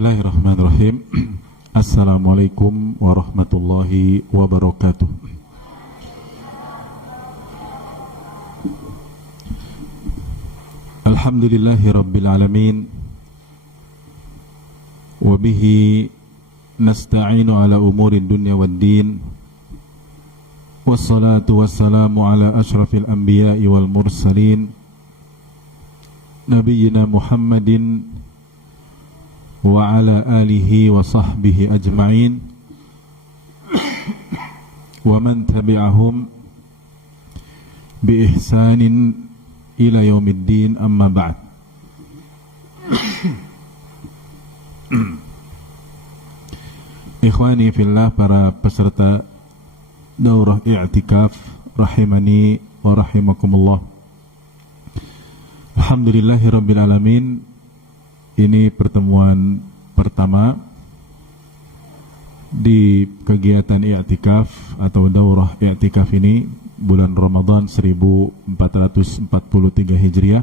Bismillahirrahmanirrahim. Assalamualaikum warahmatullahi wabarakatuh. Alhamdulillahi rabbil alamin. Wabihi nasta'inu ala umuri dunya waddin. Wassalatu wassalamu ala ashrafil anbiya'i wal mursalin, Nabiyyina Muhammadin wa ala alihi wa sahbihi ajma'in wa man tabi'ahum bi ihsanin ila yaumiddin, amma ba'd. Ikhwani fillah, para peserta daurah i'tikaf rahimani wa rahimakumullah. Alhamdulillahi rabbil alamin. Ini pertemuan pertama di kegiatan i'tikaf atau daurah i'tikaf ini bulan Ramadan 1443 Hijriah.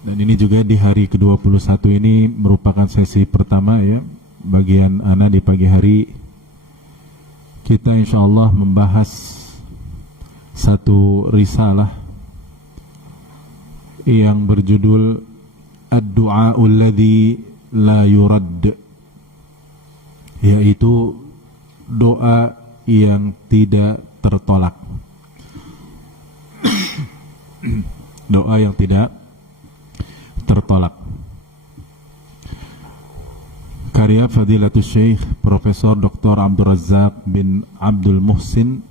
Dan ini juga di hari ke-21 ini merupakan sesi pertama ya, bagian ana di pagi hari. Kita insyaallah membahas satu risalah yang berjudul Ad-du'a'ul ladzi la yurad, yaitu doa yang tidak tertolak. Doa yang tidak tertolak. Karya Fadilatul Syekh Profesor Dr. Abdul Razak bin Abdul Muhsin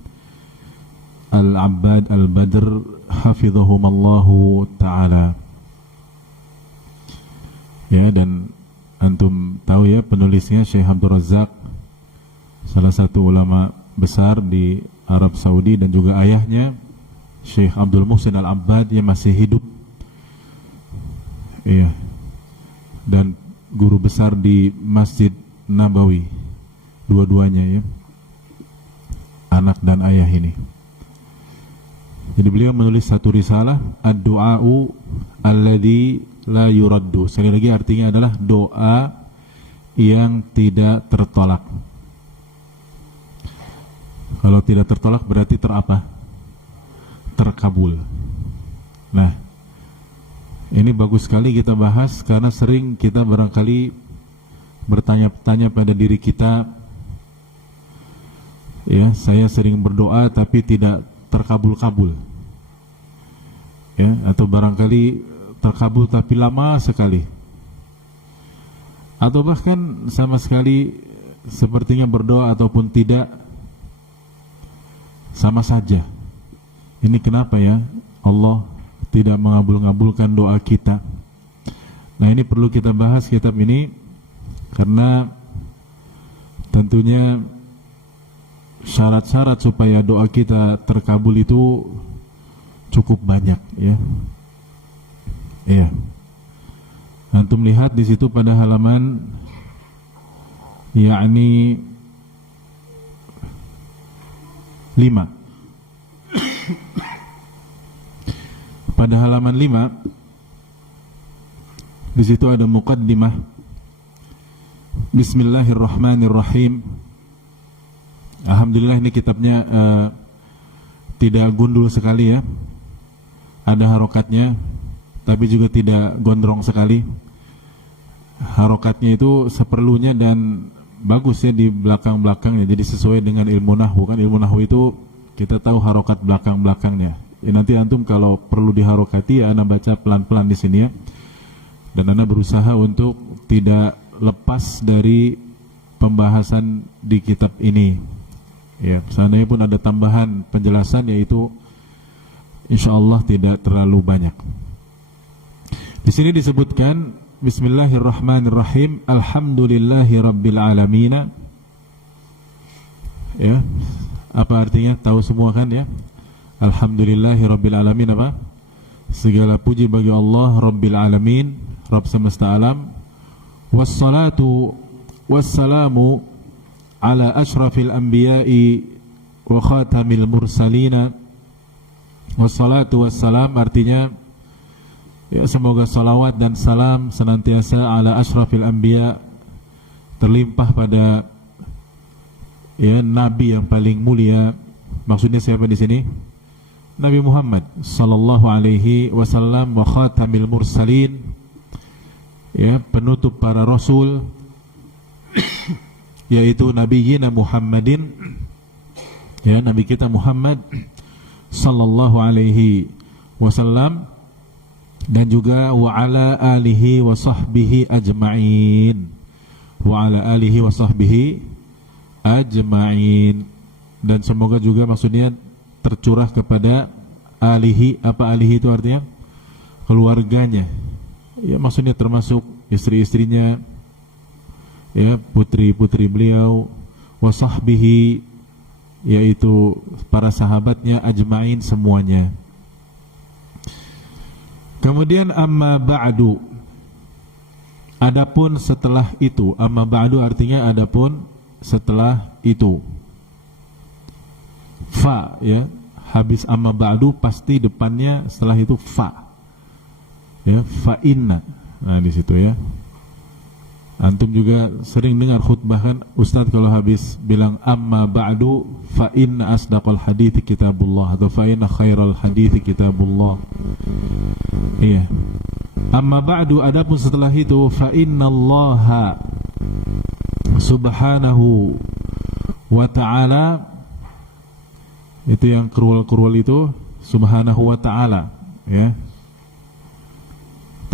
Al-Abbad Al-Badr hafizahumallahu ta'ala. Ya, dan antum tahu ya, penulisnya Syekh Abdul Razak, salah satu ulama besar di Arab Saudi, dan juga ayahnya Syekh Abdul Muhsin Al-Abbad yang masih hidup. Iya. Dan guru besar di Masjid Nabawi, dua-duanya ya, anak dan ayah ini. Jadi beliau menulis satu risalah, Ad-du'a'u alladzi la yuraddu. Sekali lagi artinya adalah doa yang tidak tertolak. Kalau tidak tertolak berarti terapa? Terkabul. Nah, ini bagus sekali kita bahas, karena sering kita barangkali bertanya-tanya pada diri kita, ya, saya sering berdoa tapi tidak terkabul-kabul, ya, atau barangkali terkabul tapi lama sekali, atau bahkan sama sekali sepertinya berdoa ataupun tidak sama saja. Ini kenapa ya Allah tidak mengabul-ngabulkan doa kita? Nah, ini perlu kita bahas kitab ini, karena tentunya syarat-syarat supaya doa kita terkabul itu cukup banyak ya. Iya. Antum lihat di situ pada halaman yakni 5. Pada halaman 5 di situ ada muqaddimah. Bismillahirrahmanirrahim. Alhamdulillah ini kitabnya tidak gundul sekali ya. Ada harokatnya, tapi juga tidak gondrong sekali. Harokatnya itu seperlunya dan bagus ya di belakang-belakangnya, jadi sesuai dengan ilmu nahwu. Kan ilmu nahwu itu kita tahu harokat belakang-belakangnya. Ya, nanti antum kalau perlu diharokati ya, ana baca pelan-pelan di sini ya. Dan ana berusaha untuk tidak lepas dari pembahasan di kitab ini. Ya, seandainya pun ada tambahan penjelasan, yaitu insyaallah tidak terlalu banyak. Di sini disebutkan Bismillahirrahmanirrahim, Alhamdulillahi rabbil alamin. Ya, apa artinya? Tahu semua kan ya? Alhamdulillahi rabbil alamin apa? Segala puji bagi Allah Rabbil alamin, Rabb semesta alam. Wassalatu wassalamu ala ashrafil anbiya'i wa khatamil mursalina. Wassalatu wassalam artinya Ya, semoga salawat dan salam senantiasa ala ashrafil anbiya, terlimpah pada ya nabi yang paling mulia. Maksudnya siapa di sini? Nabi Muhammad sallallahu alaihi wasallam wa khatamil mursalin, ya, penutup para rasul, yaitu nabiyina Muhammadin, ya, nabi kita Muhammad sallallahu alaihi wasallam, dan juga wa ala alihi wa sahbihi ajma'in, wa ala alihi wa sahbihi ajma'in, dan semoga juga maksudnya tercurah kepada alihi. Apa alihi itu artinya? Keluarganya, ya, maksudnya termasuk istri-istrinya, ya, putri-putri beliau, wa sahbihi, yaitu para sahabatnya, ajma'in, semuanya. Kemudian amma ba'du, adapun setelah itu. Amma ba'du artinya adapun setelah itu. Fa, ya, habis amma ba'du pasti depannya setelah itu fa, ya, fa inna. Nah, di situ ya. Antum juga sering dengar khutbah kan, Ustadz kalau habis bilang amma ba'du fa inna asdaqal hadithi kitabullah, atau fa inna khairal hadithi kitabullah. Iya. Amma ba'du, adapun setelah itu, fa inna allaha subhanahu wa ta'ala, itu yang kerual-kerual itu, subhanahu wa ta'ala, ya.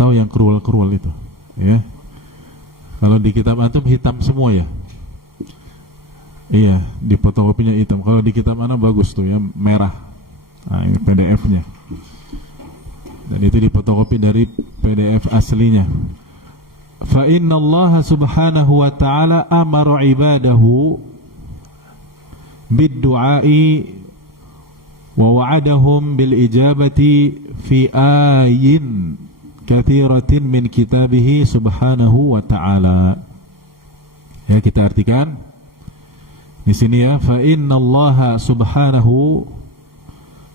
Tahu yang kerual-kerual itu, ya. Kalau di kitab antum hitam semua ya. Iya, di fotokopinya hitam. Kalau di kitab mana bagus tuh ya, merah. Nah, ini PDF-nya. Dan itu di fotokopi dari PDF aslinya. Fa inna Allah subhanahu wa ta'ala amara ibadahu bid-du'ai wa wa'adahum bil ijabati fi ayin kathiratin min kitabihi subhanahu wa ta'ala. Ya, kita artikan di sini ya, fa innallaha subhanahu,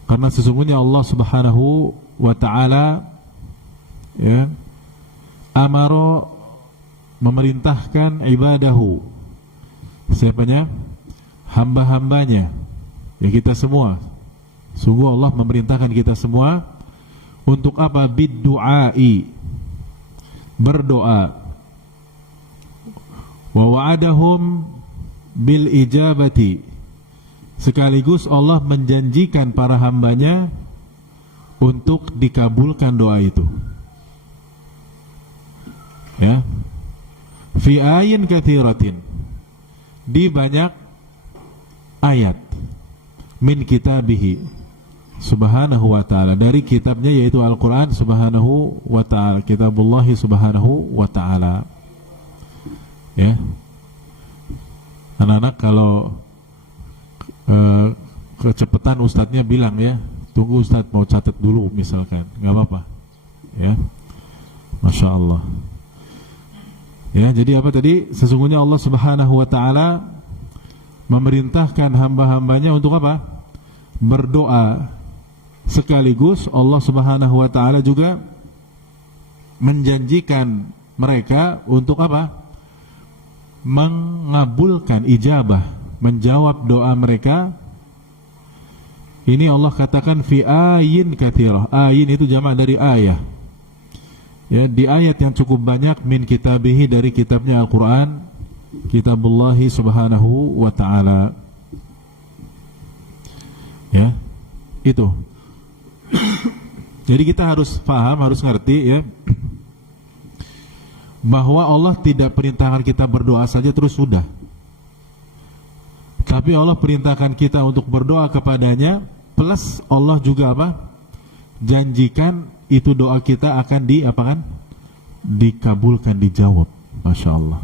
karena sesungguhnya Allah subhanahu wa ta'ala, ya, amaro, memerintahkan, ibadahu, siapanya? Hamba-hambanya, ya, kita semua. Sungguh Allah memerintahkan kita semua untuk apa? Bid-du'ai, berdoa. Wa wa'adahum bil ijabati, sekaligus Allah menjanjikan para hambanya untuk dikabulkan doa itu. Ya. Fi ayin katsiratin, di banyak ayat, min kitabihi subhanahu wa ta'ala, dari kitabnya yaitu Al-Quran subhanahu wa ta'ala, kitabullahi subhanahu wa ta'ala. Ya, anak-anak kalau kecepatan ustadznya bilang ya, tunggu ustadz mau catat dulu misalkan, nggak apa-apa ya. Masya Allah. Ya, jadi apa tadi? Sesungguhnya Allah subhanahu wa ta'ala memerintahkan hamba-hambanya untuk apa? Berdoa. Sekaligus Allah subhanahu wa ta'ala juga menjanjikan mereka untuk apa? Mengabulkan, ijabah, menjawab doa mereka. Ini Allah katakan fi ayin katsirah. Ayin itu jamak dari ayah. Ya, di ayat yang cukup banyak, min kitabihi, dari kitabnya Al-Quran, kitabullahi subhanahu wa ta'ala. Ya, itu. Jadi kita harus paham, harus ngerti ya, bahwa Allah tidak perintahkan kita berdoa saja terus sudah, tapi Allah perintahkan kita untuk berdoa kepadanya, plus Allah juga apa? Janjikan itu doa kita akan diapakan? Dikabulkan, dijawab. Masya Allah.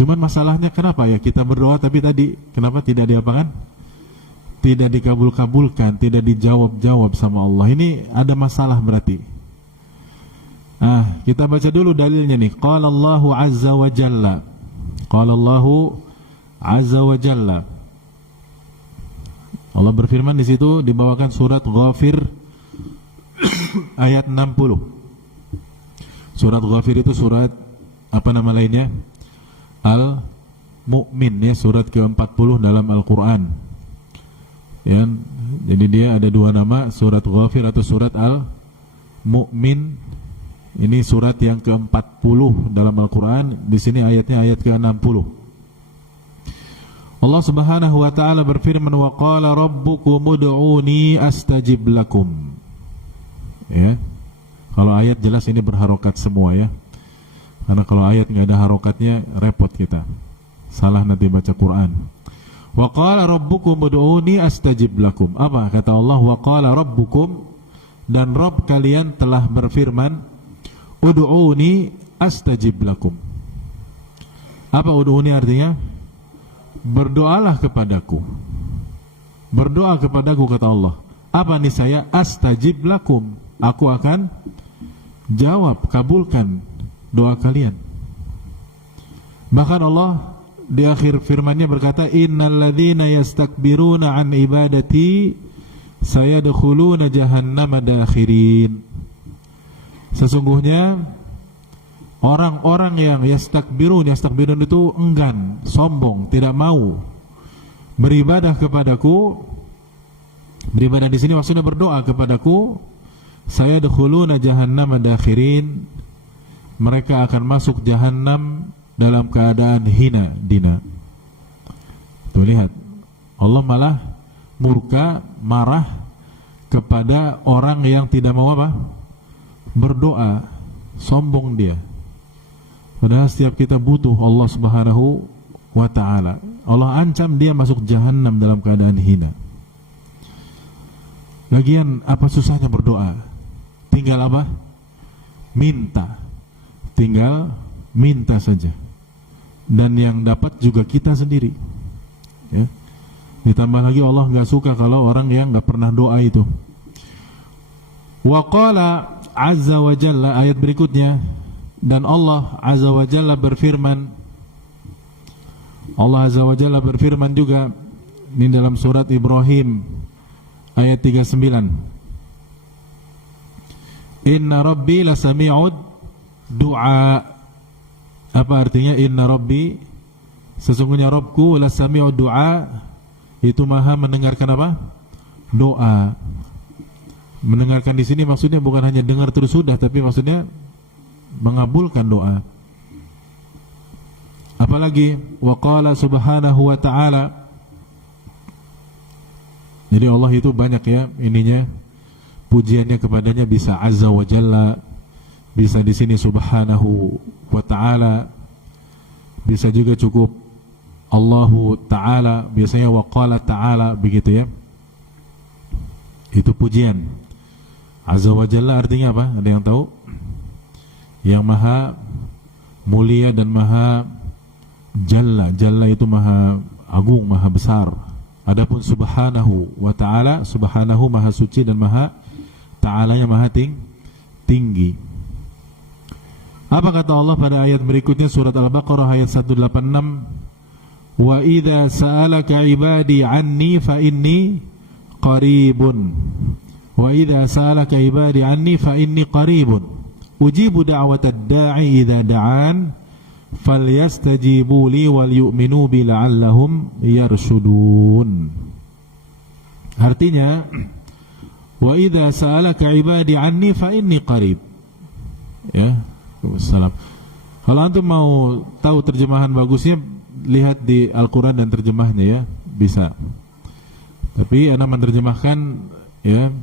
Cuman masalahnya kenapa ya kita berdoa tapi tadi kenapa tidak diapakan? Tidak dikabul-kabulkan, tidak dijawab-jawab sama Allah. Ini ada masalah berarti. Kita baca dulu dalilnya nih. Qala Allahu azza wa jalla. Qala Allahu azza wa jalla. Allah berfirman di situ, dibawakan surat Ghafir ayat 60. Surat Ghafir itu surat apa nama lainnya? Al-Mu'min ya, surat ke-40 dalam Al-Qur'an. Ya, jadi dia ada dua nama, surat Ghafir atau surat Al-Mu'min. Ini surat yang ke-40 dalam Al-Qur'an. Di sini ayatnya ayat ke-60. Allah Subhanahu wa taala berfirman, wa qala rabbukum ud'uni astajib lakum. Ya. Kalau ayat jelas ini berharokat semua ya. Karena kalau ayat nggak ada harokatnya repot kita. Salah nanti baca Quran. Wa qala rabbukum ud'uni astajib lakum. Apa kata Allah? Wa qala rabbukum, dan Rabb kalian telah berfirman, ud'uni astajib lakum. Apa ud'uni artinya? Berdoalah kepadaku. Berdoa kepadaku kata Allah. Apa nih saya? Astajib lakum. Aku akan jawab, kabulkan doa kalian. Bahkan Allah di akhir firman-Nya berkata, innalladzina yastakbiruna an ibadati sayadkhuluna jahannama dakhirin. Sesungguhnya orang-orang yang yastakbirun itu enggan, sombong, tidak mau beribadah kepadaku. Beribadah di sini maksudnya berdoa kepadaku. Sayadkhuluna jahannama dakhirin. Mereka akan masuk jahannam dalam keadaan hina dina. Tuh lihat, Allah malah murka, marah kepada orang yang tidak mau apa? Berdoa, sombong dia. Padahal setiap kita butuh Allah Subhanahu wa ta'ala. Allah ancam dia masuk jahannam dalam keadaan hina. Lagian apa susahnya berdoa? Tinggal apa? Minta. Tinggal minta saja. Dan yang dapat juga kita sendiri ya. Ditambah lagi Allah gak suka kalau orang yang gak pernah doa itu. Wa qala azza wa jalla, ayat berikutnya, dan Allah azza wa jalla berfirman. Allah azza wa jalla berfirman juga di dalam surat Ibrahim ayat 39. Inna rabbi lasami'ud du'a. Apa artinya inna rabbi? Sesungguhnya Rabbku lasami'ud du'a, itu maha mendengarkan apa? Doa. Mendengarkan di sini maksudnya bukan hanya dengar terus sudah, tapi maksudnya mengabulkan doa. Apalagi wa qala subhanahu wa ta'ala. Jadi Allah itu banyak ya ininya, pujiannya kepadanya, bisa azza wa jalla, bisa di sini subhanahu wa ta'ala, bisa juga cukup Allahu ta'ala, biasanya wa qala ta'ala, begitu ya. Itu pujian. Azza wa jalla artinya apa? Ada yang tahu? Yang maha mulia dan maha jalla. Jalla itu maha agung, maha besar. Adapun subhanahu wa ta'ala, subhanahu maha suci dan maha ta'alanya maha tinggi. Apa kata Allah pada ayat berikutnya, surat Al-Baqarah ayat 186, wa idza sa'alaka ibadi anni fa inni qaribun. Wa idza sa'alaka ibadi anni fa inni qaribun ujibu da'watad da'i idza da'an falyastajibu li wal yu'minu bi la'allahum yarshudun. Artinya, wa idza sa'alaka ibadi anni fa inni qarib. Ya, wassalam. Kalau antum mau tahu terjemahan bagusnya, lihat di Al-Qur'an dan terjemahnya ya, bisa. Tapi ana menerjemahkan ya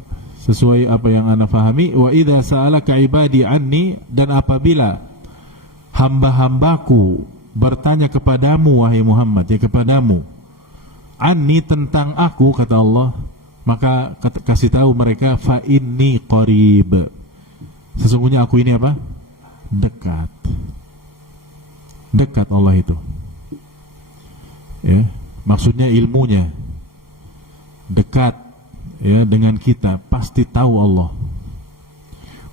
sesuai apa yang ana fahami. Wa idza sa'alaka ibadi anni, dan apabila hamba-hambaku bertanya kepadamu wahai Muhammad, ya kepadamu, anni tentang aku, kata Allah, maka kasih tahu mereka fa inni qarib. Sesungguhnya aku ini apa? Dekat. Dekat Allah itu. Ya, maksudnya ilmunya dekat ya dengan kita, pasti tahu Allah.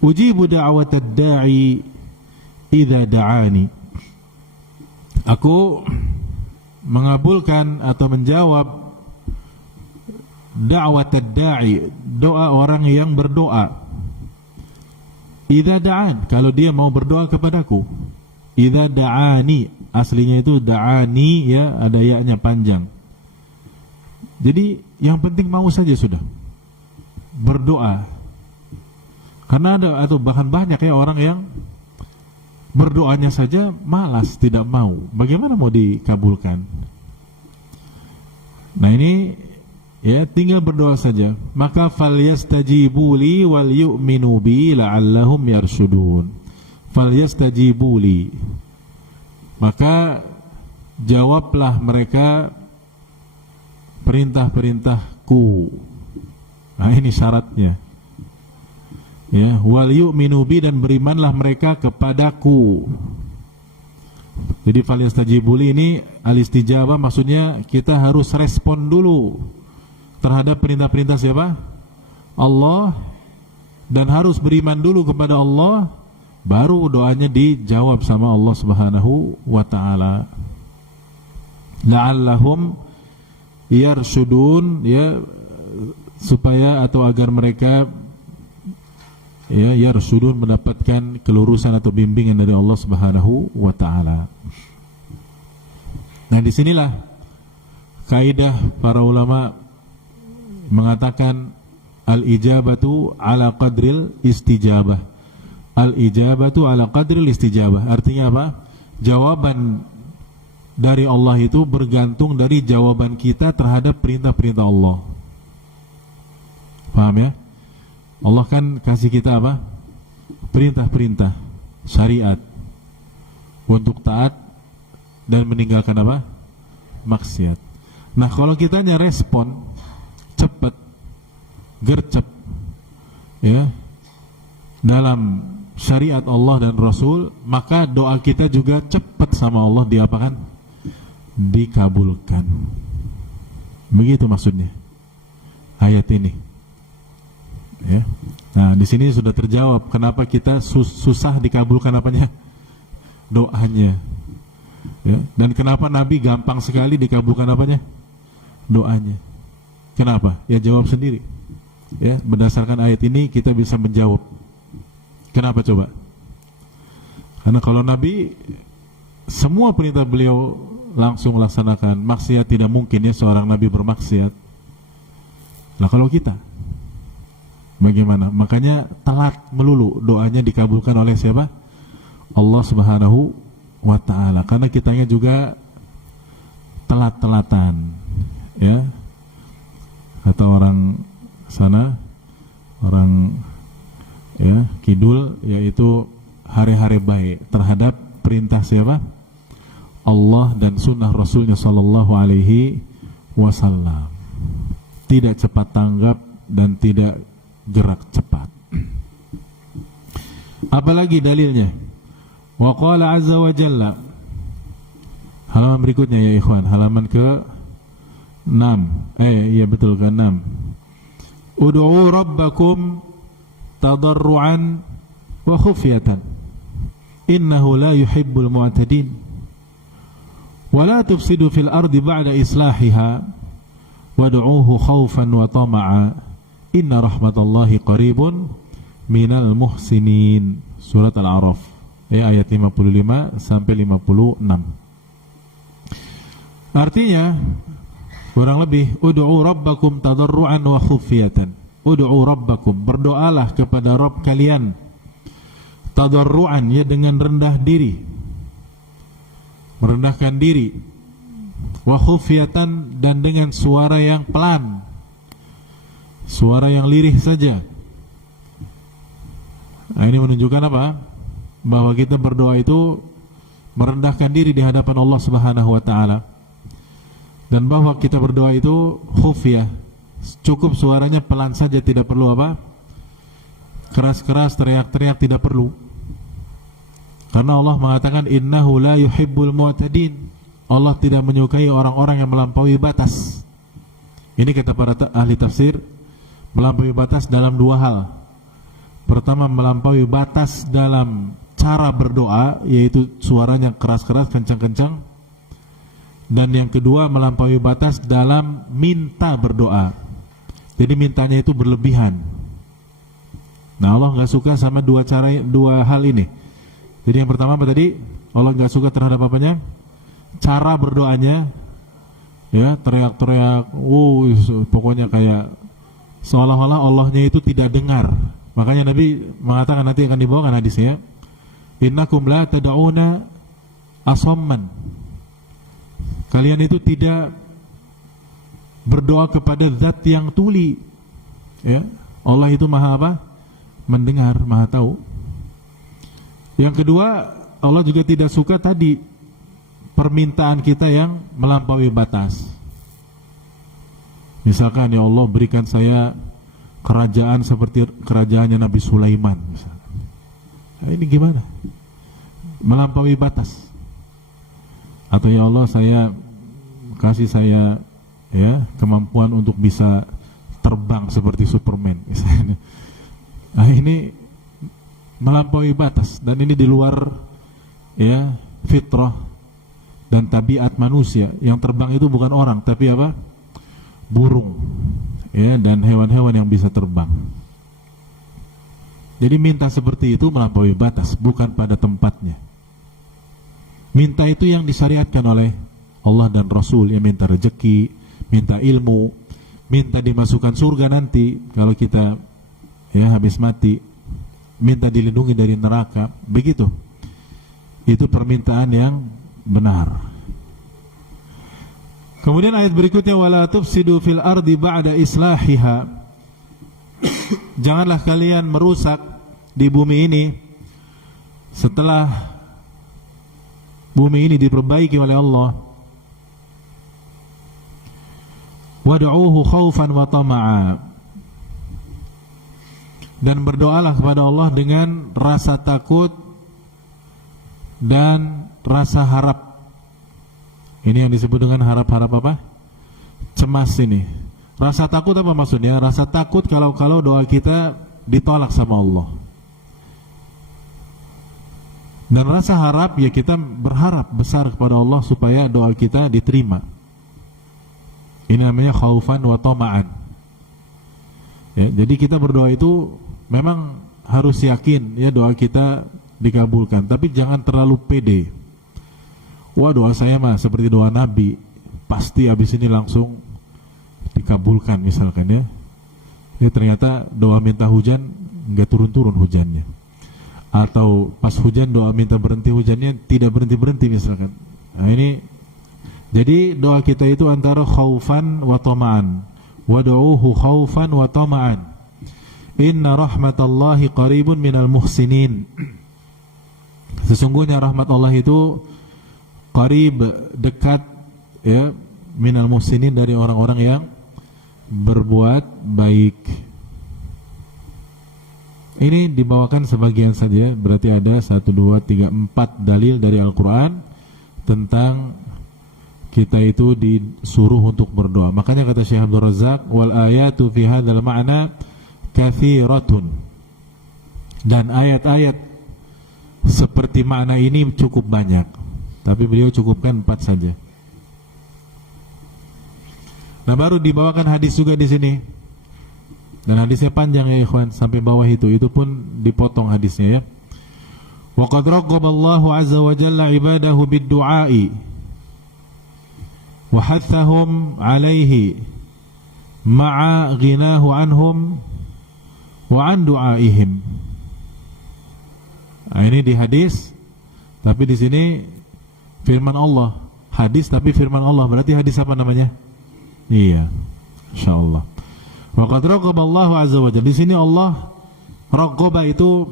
Ujibu da'watad da'i idza da'ani. Aku mengabulkan atau menjawab da'watad da'i, doa orang yang berdoa. idza da'an, kalau dia mau berdoa kepadaku. Idza da'ani, aslinya itu da'ani ya, ada ya-nya panjang. Jadi yang penting mau saja sudah berdoa. Karena ada atau bahkan banyak ya orang yang berdoanya saja malas, tidak mau. Bagaimana mau dikabulkan? Nah ini ya, tinggal berdoa saja. Maka falyastajibu li wal yu'minu bi la'allahum yarshudun. Falyastajibu li, maka jawablah mereka perintah-perintahku. Nah ini syaratnya. Ya, wal yu'minu bi, dan berimanlah mereka kepadaku. Jadi falyastajibu li ini al-istijabah, maksudnya kita harus respon dulu terhadap perintah-perintah siapa? Allah, dan harus beriman dulu kepada Allah, baru doanya dijawab sama Allah Subhanahu wa taala. La'allahum yarshudun, ya, supaya atau agar mereka ya yarsudun, mendapatkan kelurusan atau bimbingan dari Allah Subhanahu wa taala. Nah, disinilah kaidah para ulama mengatakan al-ijabatu ala qadril istijabah. Al-ijabatu ala qadril istijabah. Artinya apa? Jawaban dari Allah itu bergantung dari jawaban kita terhadap perintah-perintah Allah. Paham ya? Allah kan kasih kita apa? Perintah-perintah syariat untuk taat dan meninggalkan apa? Maksiat. Nah, kalau kitanya respon cepat, gercep ya dalam syariat Allah dan Rasul, maka doa kita juga cepat sama Allah diapakan? Dikabulkan. Begitu maksudnya ayat ini. Ya. Nah, di sini sudah terjawab kenapa kita susah dikabulkan apanya? Doanya. Ya. Dan kenapa Nabi gampang sekali dikabulkan apanya? Doanya. Kenapa? Ya jawab sendiri. Ya, berdasarkan ayat ini kita bisa menjawab. Kenapa coba? Karena kalau Nabi semua perintah beliau langsung laksanakan, maksiat tidak mungkin ya seorang Nabi bermaksiat. Nah, kalau kita bagaimana? Makanya telat melulu doanya dikabulkan oleh siapa? Allah Subhanahu wa taala. Karena kitanya juga telat-telatan. Ya. Kata orang sana, orang ya kidul, yaitu hari-hari baik terhadap perintah siapa? Allah dan sunnah Rasulnya sallallahu alaihi wasallam. Tidak cepat tanggap dan tidak gerak cepat. Apalagi dalilnya? Wa qala azza wa jalla, halaman berikutnya ya ikhwan, halaman ke 6. Iya betul, ke 6. Ud'u rabbakum tadarruan wa khufyatan innahu la yuhibbul mu'tadin wa la tufsidu fil ardi ba'da islahiha wad'uuhu khawfan wa tama'a inna rahmatallahi qaribun minal muhsinin. Surat Al-A'raf ayat 55 sampai 56. Artinya kurang lebih, ud'u rabbakum tadarruan wa khufyatan. Ud'u rabbakum, berdoalah kepada Rabb kalian, tadarruan, ya dengan rendah diri, merendahkan diri, wa khufyatan, dan dengan suara yang pelan, suara yang lirih saja. Nah, ini menunjukkan apa? Bahwa kita berdoa itu merendahkan diri di hadapan Allah Subhanahu wa taala. Dan bahwa kita berdoa itu khufyah, cukup suaranya pelan saja, tidak perlu apa? Keras-keras, teriak-teriak, tidak perlu. Karena Allah mengatakan innahu la yuhibbul mu'tadin. Allah tidak menyukai orang-orang yang melampaui batas. Ini kata para ahli tafsir, melampaui batas dalam dua hal. Pertama, melampaui batas dalam cara berdoa, yaitu suaranya keras-keras, kencang-kencang. Dan yang kedua, melampaui batas dalam minta berdoa. Jadi mintanya itu berlebihan. Nah, Allah nggak suka sama dua hal ini. Jadi yang pertama apa tadi? Allah nggak suka terhadap apanya? Cara berdoanya, ya, teriak-teriak, pokoknya kayak seolah-olah Allahnya itu tidak dengar. Makanya Nabi mengatakan, nanti akan dibawakan hadisnya, innakum la tad'una asamman. Kalian itu tidak berdoa kepada zat yang tuli. Ya, Allah itu maha apa? Mendengar, maha tahu. Yang kedua, Allah juga tidak suka tadi permintaan kita yang melampaui batas. Misalkan, ya Allah berikan saya kerajaan seperti kerajaannya Nabi Sulaiman. Nah, ini gimana? Melampaui batas. Atau ya Allah kasih saya ya kemampuan untuk bisa terbang seperti Superman misalnya. Nah, ini melampaui batas, dan ini di luar ya fitrah dan tabiat manusia. Yang terbang itu bukan orang, tapi apa? Burung, ya, dan hewan-hewan yang bisa terbang. Jadi minta seperti itu melampaui batas, bukan pada tempatnya. Minta itu yang disyariatkan oleh Allah dan Rasul, yang minta rezeki, minta ilmu, minta dimasukkan surga nanti kalau kita ya habis mati, minta dilindungi dari neraka, begitu. Itu permintaan yang benar. Kemudian ayat berikutnya, wala tufsidu fil ardi ba'da islahiha. Janganlah kalian merusak di bumi ini setelah bumi ini diperbaiki oleh Allah. Wad'uuhu khaufan wa tama'a. Dan berdoalah kepada Allah dengan rasa takut dan rasa harap. Ini yang disebut dengan harap-harap apa? Cemas ini. Rasa takut apa maksudnya? Rasa takut kalau doa kita ditolak sama Allah. Dan rasa harap, ya kita berharap besar kepada Allah supaya doa kita diterima. Ini namanya khaufan wa tama'an. Ya, jadi kita berdoa itu memang harus yakin ya doa kita dikabulkan, tapi jangan terlalu pede. Wah, doa saya mah seperti doa Nabi, pasti habis ini langsung dikabulkan misalkan ya. Ya ternyata doa minta hujan nggak turun-turun hujannya. Atau pas hujan doa minta berhenti hujannya tidak berhenti-berhenti misalkan. Nah ini, jadi doa kita itu antara khaufan wa tama'an. Wad'uuhu khaufan wa tama'an. Inna rahmatallahi qaribun minal muhsinin. Sesungguhnya rahmat Allah itu qarib, dekat ya, minal muhsinin, dari orang-orang yang berbuat baik. Ini dibawakan sebagian saja, berarti ada 1, 2, 3, 4 dalil dari Al-Quran tentang kita itu disuruh untuk berdoa. Makanya kata Syekh Abdul Razak, wal ayatu fi hadzal ma'na katsiratun. Dan ayat-ayat seperti makna ini cukup banyak, tapi beliau cukupkan 4 saja. Nah, baru dibawakan hadis juga di sini. Dan hadisnya panjang ya ikhwan, sampai bawah itu pun dipotong hadisnya ya. Wa qad raghaballahu azza wa jalla ibadahu bid-du'a'i wa hathahum 'alaihi ma'a ghinahu anhum wa 'an du'aihim. Nah, ini di hadis, tapi di sini firman Allah. Hadis tapi firman Allah, berarti hadis apa namanya? Iya, insyaallah. Wa qad raghaballahu azza wa jalla. Di sini Allah raghaba itu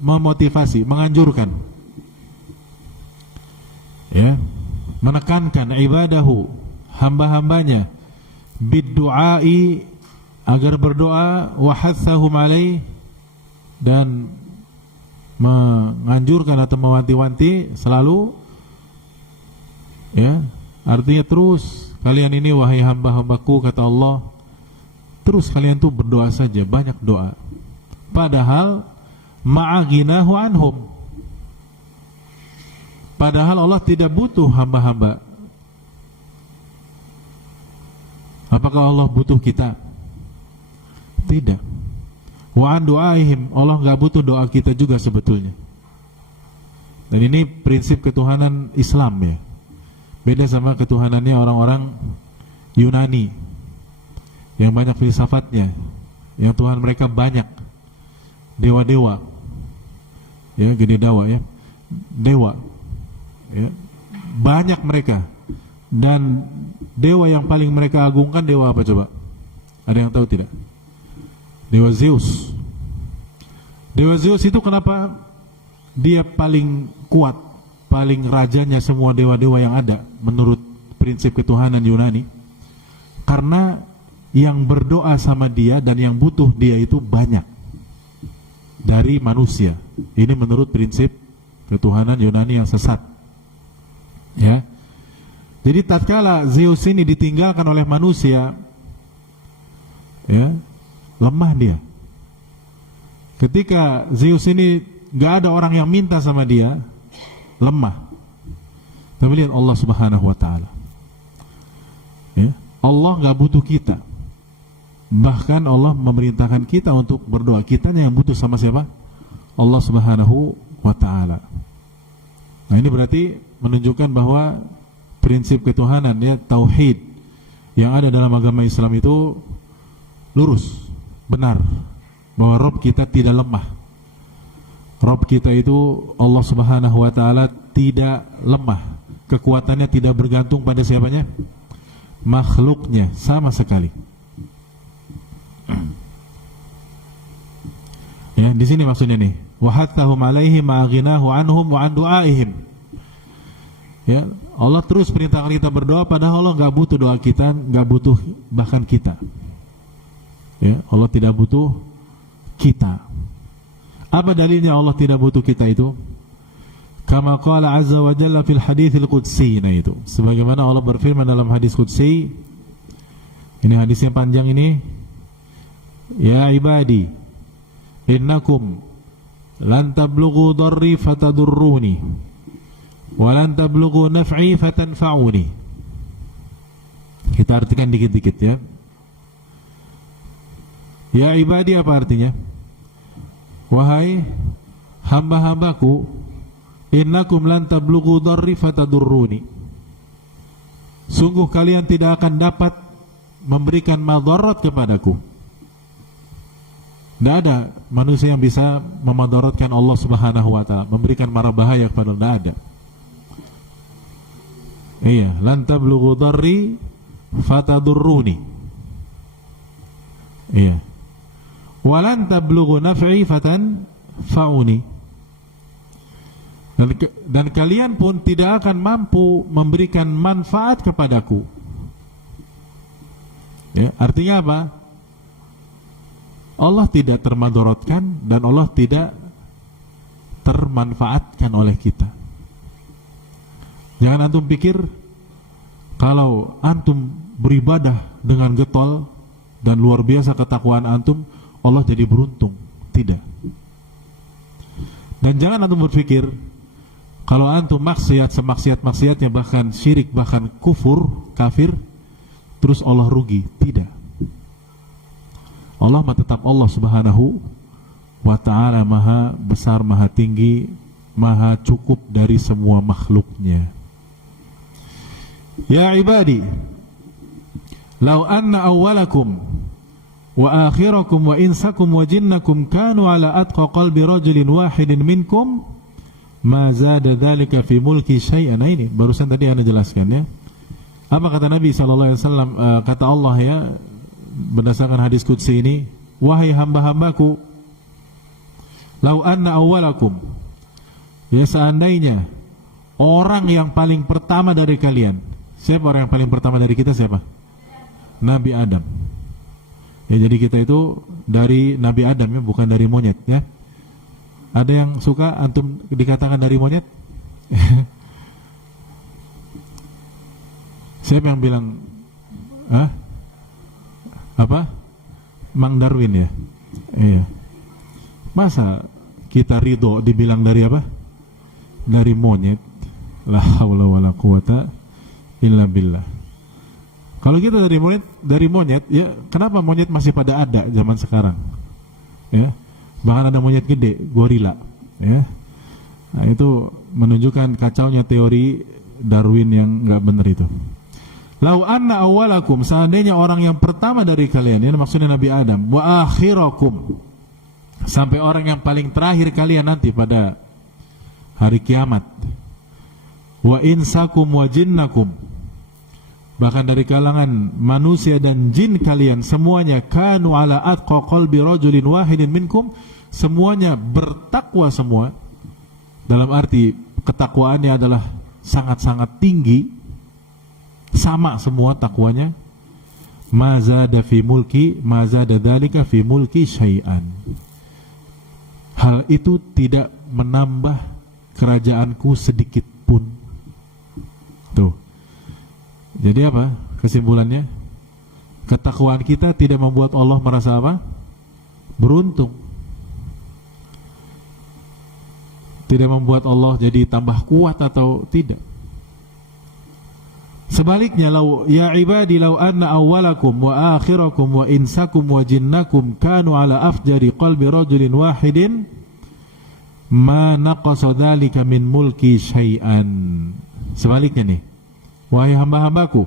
memotivasi, menganjurkan. Ya, menekankan ibadahu, hamba-hambanya, bid-du'ai, agar berdoa, wa hatsahum alaih, dan menganjurkan atau mewanti-wanti selalu ya, artinya terus kalian ini wahai hamba-hambaku, kata Allah, terus kalian tuh berdoa saja, banyak doa. Padahal ma'aginahu anhum, padahal Allah tidak butuh hamba-hamba. Apakah Allah butuh kita? Tidak. Wa an du'aihim, Allah nggak butuh doa kita juga sebetulnya. Dan ini prinsip ketuhanan Islam ya. Beda sama ketuhanannya orang-orang Yunani yang banyak filsafatnya, yang Tuhan mereka banyak dewa-dewa, ya gede dawa ya, dewa, ya banyak mereka. Dan dewa yang paling mereka agungkan dewa apa coba? Ada yang tahu tidak? Dewa Zeus. Dewa Zeus itu kenapa dia paling kuat, paling rajanya semua dewa-dewa yang ada menurut prinsip ketuhanan Yunani? Karena yang berdoa sama dia dan yang butuh dia itu banyak dari manusia. Ini menurut prinsip ketuhanan Yunani yang sesat. Ya. Jadi tatkala Zeus ini ditinggalkan oleh manusia, ya, lemah dia. Ketika Zeus ini gak ada orang yang minta sama dia, lemah. Tapi lihat Allah Subhanahu wa taala. Ya, Allah gak butuh kita. Bahkan Allah memerintahkan kita untuk berdoa. Kitanya yang butuh sama siapa? Allah Subhanahu wa taala. Nah, ini berarti menunjukkan bahwa prinsip ketuhanan, ya, tauhid yang ada dalam agama Islam itu lurus, benar, bahwa Rabb kita tidak lemah. Rabb kita itu Allah Subhanahu wa taala tidak lemah. Kekuatannya tidak bergantung pada siapanya? Makhluknya sama sekali. Ya, di sini maksudnya nih, wa hattahum alaihi ma ghinahu anhum wa an du'aihim. Ya, Allah terus perintahkan kita berdoa, padahal Allah nggak butuh doa kita, nggak butuh bahkan kita. Ya, Allah tidak butuh kita. Apa dalilnya Allah tidak butuh kita itu? Kama qala azza wa jalla fil haditsil qudsi, nah itu. Sebagaimana Allah berfirman dalam hadis qudsi. Ini hadisnya panjang ini. Ya ibadi, innakum lan tablughu darri fatadurruni walan tablughu naf'i fatanfa'uni. Kita artikan dikit-dikit ya. Ya ibadi apa artinya? Wahai hamba-hambaku, innakum lan tablughu darri fatadurruni. Sungguh kalian tidak akan dapat memberikan madarat kepadaku. Tidak ada manusia yang bisa memadaratkan Allah Subhanahu wa taala, memberikan mara bahaya kepada Allah, tidak ada. Iya, lan tablughu darri fatadurruni. Iya. Walan tablughu naf'i fatanfa'uni. Dan kalian pun tidak akan mampu memberikan manfaat kepadaku. Ya, artinya apa? Allah tidak termadaratkan dan Allah tidak termanfaatkan oleh kita. Jangan antum pikir kalau antum beribadah dengan getol dan luar biasa ketakwaan antum, Allah jadi beruntung. Tidak. Dan jangan antum berpikir kalau antum maksiat semaksiat-maksiatnya, bahkan syirik, bahkan kufur, kafir, terus Allah rugi. Tidak. Allah tetap Allah Subhanahu wa ta'ala, maha besar, maha tinggi, maha cukup dari semua makhluknya. Ya ibadi, law anna awwalakum wa akhirakum wa insakum wa jinnakum kanu ala atqa qalbi rajulin wahidin minkum ma zada dhalika fi mulki syai'an. Ini barusan tadi Anda jelaskan ya. Apa kata Nabi SAW? Kata Allah ya, berdasarkan hadis qudsi ini, wahai hamba-hambaku, lau anna awwalakum, ya seandainya orang yang paling pertama dari kalian, siapa orang yang paling pertama dari kita? Siapa? Nabi Adam. Ya, jadi kita itu dari Nabi Adam ya, bukan dari monyet ya. Ada yang suka antum dikatakan dari monyet? Siapa yang bilang? Apa? Mang Darwin ya? Iya. Masa kita ridho dibilang dari apa? Dari monyet? La haula wala quwata illa billah. Kalau kita dari monyet ya, kenapa monyet masih pada ada zaman sekarang? ya. Bahkan ada monyet gede, gorila, ya. Nah, itu menunjukkan kacaunya teori Darwin yang nggak benar itu. Lau anna awalakum, seandainya orang yang pertama dari kalian, ini maksudnya Nabi Adam, wa akhirakum, sampai orang yang paling terakhir kalian nanti pada hari kiamat, wa insakum wa jinnakum, bahkan dari kalangan manusia dan jin kalian semuanya, kanu ala atqa qalbi rajulin wahidin minkum, semuanya bertakwa semua, dalam arti ketakwaannya adalah sangat-sangat tinggi, sama semua takwanya, mazada fi mulki, mazada dzalika fi mulki syai'an, hal itu tidak menambah kerajaanku sedikit pun. Tuh. Jadi apa kesimpulannya? Ketakwaan kita tidak membuat Allah merasa apa? Beruntung. Tidak membuat Allah jadi tambah kuat atau tidak. Sebaliknya, lau ya ibadi lau anna awwalakum wa akhirakum wa insakum wa jinnakum kanu ala afjari qalbi rajulin wahidin ma naqasa dzalika min mulki syai'an. Sebaliknya nih, wahai hamba-hambaku,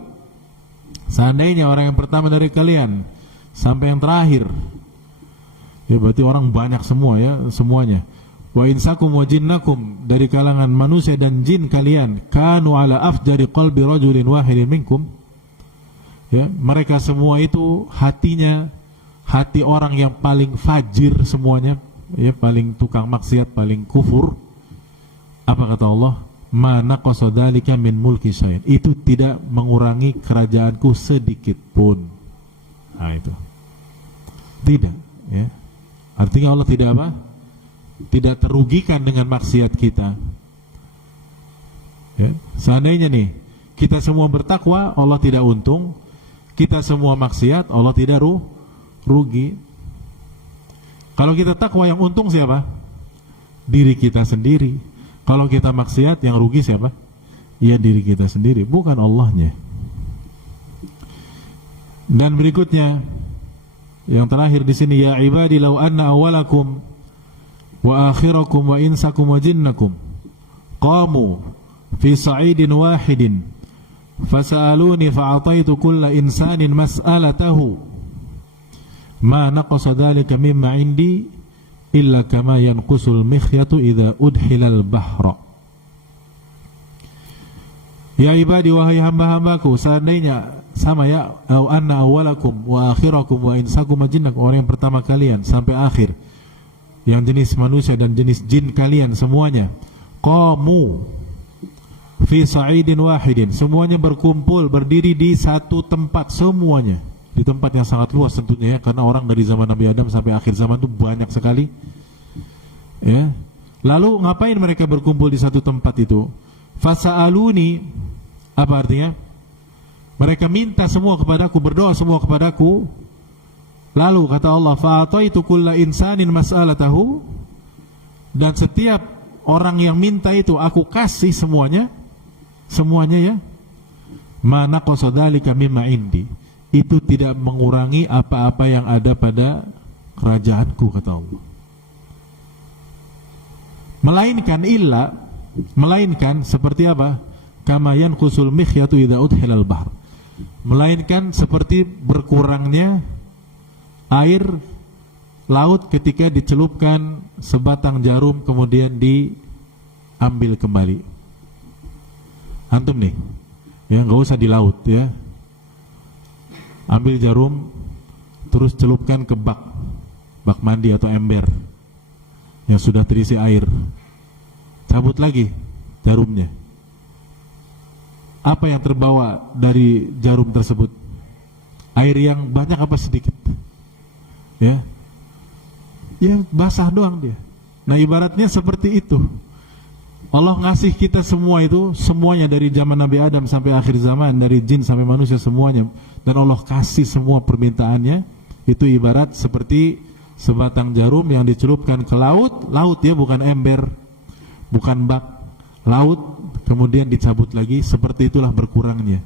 seandainya orang yang pertama dari kalian sampai yang terakhir, ya berarti orang banyak semua ya, semuanya, wa insakum wa jinnakum, dari kalangan manusia dan jin kalian, kanu ala afjari qalbi rajulin wahidin minkum, ya, mereka semua itu hatinya hati orang yang paling fajir semuanya, ya, paling tukang maksiat, paling kufur. Apa kata Allah? Ma naqasa dzalika min mulki syai'in, itu tidak mengurangi kerajaanku sedikit pun. Nah itu tidak, ya, artinya Allah tidak apa? Tidak terugikan dengan maksiat kita, ya. Seandainya nih kita semua bertakwa, Allah tidak untung. Kita semua maksiat, Allah tidak rugi. Kalau kita takwa, yang untung siapa? Diri kita sendiri. Kalau kita maksiat, yang rugi siapa? Ya diri kita sendiri, bukan Allahnya. Dan berikutnya, yang terakhir di sini, ya ibadi law anna awalakum wa akhirakum wa insakum wa jinnakum qamu fi sa'idin wahidin fasa'aluni fa'ataitu kulla insanin mas'alatahu ma naqasa dhalika mimma indi illa kama yanqusul mikhyatu idza udhilal bahra. Ya ibadi, wahai hamba-hambaku, seandainya sama ya, au anna awalakum wa akhirakum wa insakum wa jinnakum, orang yang pertama kalian sampai akhir, yang jenis manusia dan jenis jin kalian semuanya, qamu fi sa'idin wahidin, semuanya berkumpul, berdiri di satu tempat semuanya, di tempat yang sangat luas tentunya ya, karena orang dari zaman Nabi Adam sampai akhir zaman itu banyak sekali, ya. Lalu ngapain mereka berkumpul di satu tempat itu? Fasa'aluni, apa artinya? Mereka minta semua kepadaku, berdoa semua kepadaku. Lalu kata Allah, fa'ataitu kulla insanin mas'alatahu, dan setiap orang yang minta itu aku kasih semuanya ya. Ma naqasa dzalika mimma indi, itu tidak mengurangi apa-apa yang ada pada kerajaanku, kata Allah. Melainkan seperti apa? Kama yanqusul mikhyatu idza udhilal bahr, melainkan seperti berkurangnya air laut ketika dicelupkan sebatang jarum kemudian diambil kembali. Antum nih, ya nggak usah di laut ya, ambil jarum terus celupkan ke bak mandi atau ember yang sudah terisi air, cabut lagi jarumnya. Apa yang terbawa dari jarum tersebut? Air yang banyak apa sedikit? Ya basah doang dia. Nah ibaratnya seperti itu. Allah ngasih kita semua itu, semuanya dari zaman Nabi Adam sampai akhir zaman, dari jin sampai manusia semuanya, dan Allah kasih semua permintaannya. Itu ibarat seperti sebatang jarum yang dicelupkan ke laut ya, bukan ember, bukan bak, laut, kemudian dicabut lagi. Seperti itulah berkurangnya.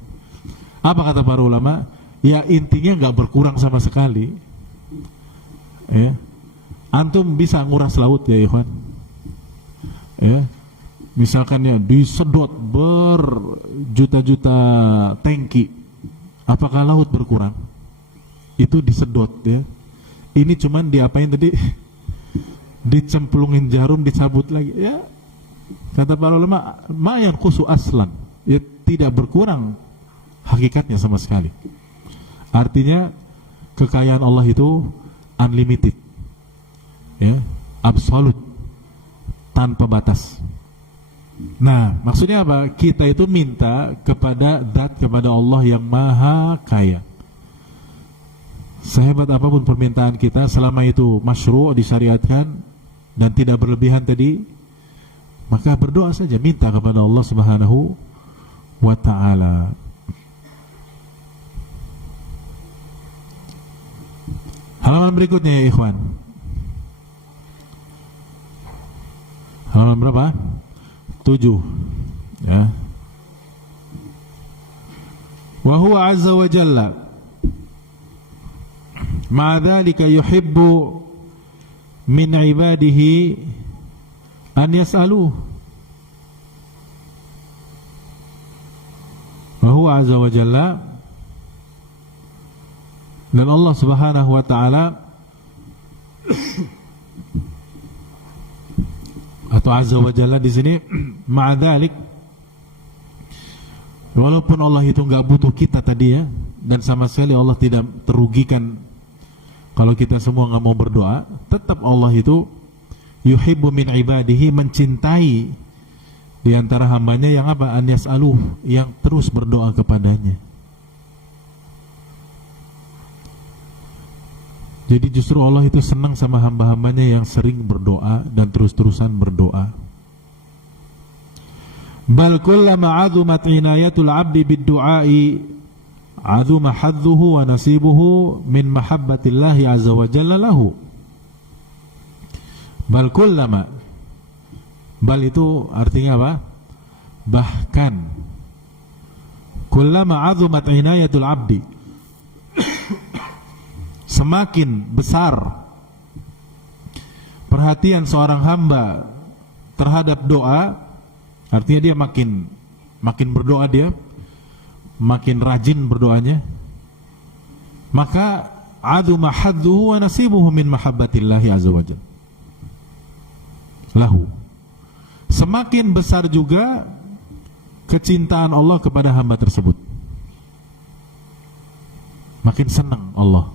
Apa kata para ulama? Ya intinya nggak berkurang sama sekali. Ya. Antum bisa nguras laut ya ikhwan. Ya. Misalkan ya disedot berjuta-juta tangki. Apakah laut berkurang? Itu disedot ya. Ini cuman diapain tadi? Dicemplungin jarum, dicabut lagi. Ya. Kata para ulama, ma yanqusu aslan. Ya tidak berkurang hakikatnya sama sekali. Artinya kekayaan Allah itu unlimited. Ya, absolut, tanpa batas. Nah, maksudnya apa? Kita itu minta kepada zat, kepada Allah yang maha kaya. Sehebat apapun permintaan kita, selama itu masyru', disyariatkan dan tidak berlebihan tadi, maka berdoa saja, minta kepada Allah Subhanahu wa ta'ala. Halaman berikutnya ya ikhwan. Halaman berapa? 7 ya. Wa huwa azza wa jalla ma'a dhalika yuhibbu min ibadihi an yas'aluhu. Wa huwa azza wa jalla, dan Allah Subhanahu wa ta'ala atau azza wa jalla di sini ma'adzalik, walaupun Allah itu enggak butuh kita tadi ya, dan sama sekali Allah tidak terugikan kalau kita semua enggak mau berdoa, tetap Allah itu yuhibbu min ibadihi, mencintai di antara hambanya yang apa? An yas'aluh, yang terus berdoa kepadanya. Jadi justru Allah itu senang sama hamba-hambanya yang sering berdoa dan terus-terusan berdoa. Bal kullama 'azumat inayatul 'abdi bid-du'a'i 'azuma hadduhu wa nasibuhu min mahabbatillahi 'azza wa jalla lahu. Bal kullama, bal itu artinya apa? Bahkan kullama 'azumat inayatul 'abdi, semakin besar perhatian seorang hamba terhadap doa, artinya dia makin berdoa, dia makin rajin berdoanya, maka aduma hadduhu wa nasibuhu min mahabbatillahi azza wa jalla lahu. Semakin besar juga kecintaan Allah kepada hamba tersebut, makin senang Allah,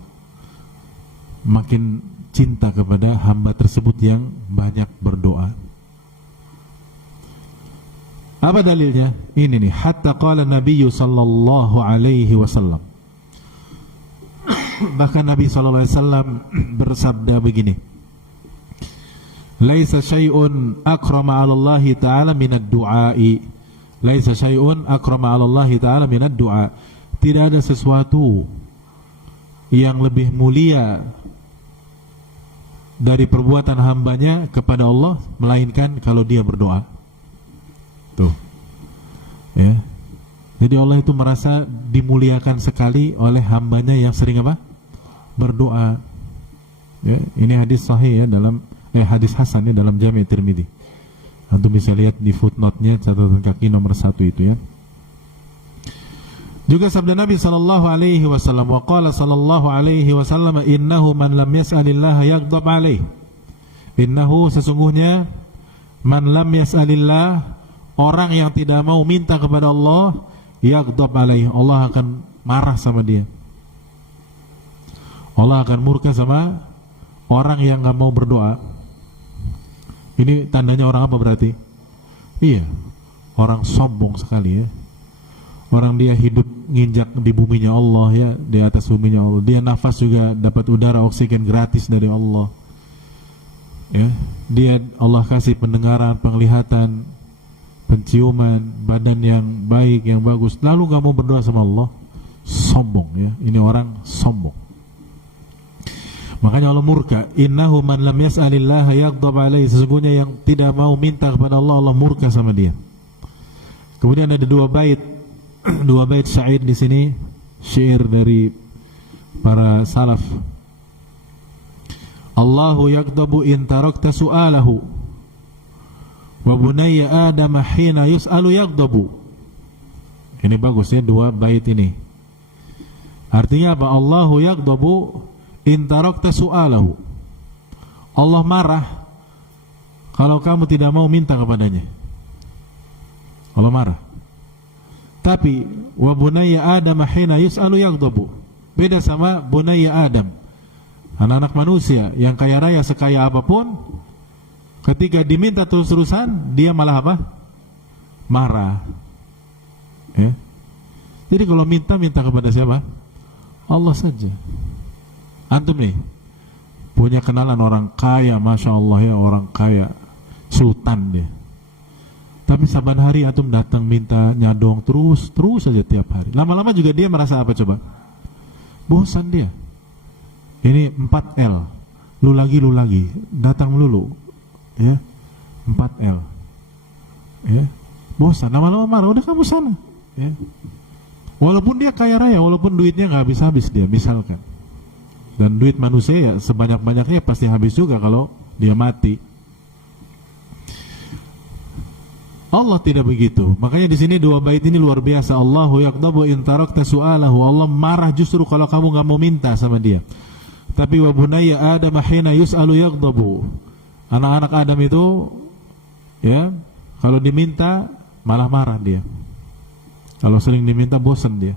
makin cinta kepada hamba tersebut yang banyak berdoa. Apa dalilnya? Ini nih, hatta qala Nabi sallallahu alaihi wasallam. Bahkan Nabi sallallahu alaihi wasallam bersabda begini, laisa syai'un akrama 'ala Allah ta'ala minad du'a'i. Laisa syai'un akrama 'ala Allah ta'ala minad du'a. Tidak ada sesuatu yang lebih mulia dari perbuatan hambanya kepada Allah melainkan kalau dia berdoa. Tuh, ya. Jadi Allah itu merasa dimuliakan sekali oleh hambanya yang sering apa? Berdoa. Ya, ini hadis sahih ya, dalam hadis hasan ya, dalam Jami' Tirmidzi. Antum bisa lihat di footnote-nya, catatan kaki nomor 1 itu ya. Juga sabda Nabi sallallahu alaihi wasallam, wa qala sallallahu alaihi wasallam, innahu man lam yas'alillah yaghdab alaih. Innahu, sesungguhnya, man lam yas'alillah, orang yang tidak mau minta kepada Allah, yaghdab alaih, Allah akan marah sama dia. Allah akan murka sama orang yang enggak mau berdoa. Ini tandanya orang apa berarti? Iya, orang sombong sekali ya. Orang dia hidup nginjak di buminya Allah ya, di atas buminya Allah. Dia nafas juga dapat udara oksigen gratis dari Allah. Ya, dia Allah kasih pendengaran, penglihatan, penciuman, badan yang baik, yang bagus. Lalu gak mau berdoa sama Allah, sombong ya. Ini orang sombong. Makanya Allah murka. Innahu man lam yas'alillah yaghdab alaihi. Sesungguhnya yang tidak mau minta kepada Allah, Allah murka sama dia. Kemudian ada dua bait syair di sini, syair dari para salaf. Allahu yaghdabu in tarakta su'alahu wa bunayya Adam hina yus'alu yaghdabu. Ini bagus ya, dua bait ini. Artinya apa? Allahu yaghdabu in tarakta su'alahu. Allah marah kalau kamu tidak mau minta kepadanya. Allah marah. Tapi wa bunayya Adam hina yus'alu yaghdabu. Beda sama bunayya Adam. Anak-anak manusia yang kaya raya sekaya apapun, ketika diminta terus-terusan, dia malah apa? Marah. Ya. Jadi kalau minta kepada siapa? Allah saja. Antum nih punya kenalan orang kaya, masya Allah ya, orang kaya, sultan dia. Tapi saban hari antum datang minta nyadong terus saja tiap hari. Lama-lama juga dia merasa apa coba? Bosan dia. Ini 4L, lu lagi, datang melulu, ya, 4L, ya, bosan, lama-lama marah, udah kamu sana, ya. Walaupun dia kaya raya, walaupun duitnya nggak habis-habis dia, misalkan, dan duit manusia ya sebanyak-banyaknya pasti habis juga kalau dia mati. Allah tidak begitu. Makanya di sini dua bait ini luar biasa. Allahu yaghdabu in tarakta su'alahu. Allah marah justru kalau kamu nggak mau minta sama dia. Tapi wa bunayya Adam hina yus'alu yaghdabu. Anak-anak Adam itu ya, kalau diminta malah marah dia. Kalau sering diminta bosan dia.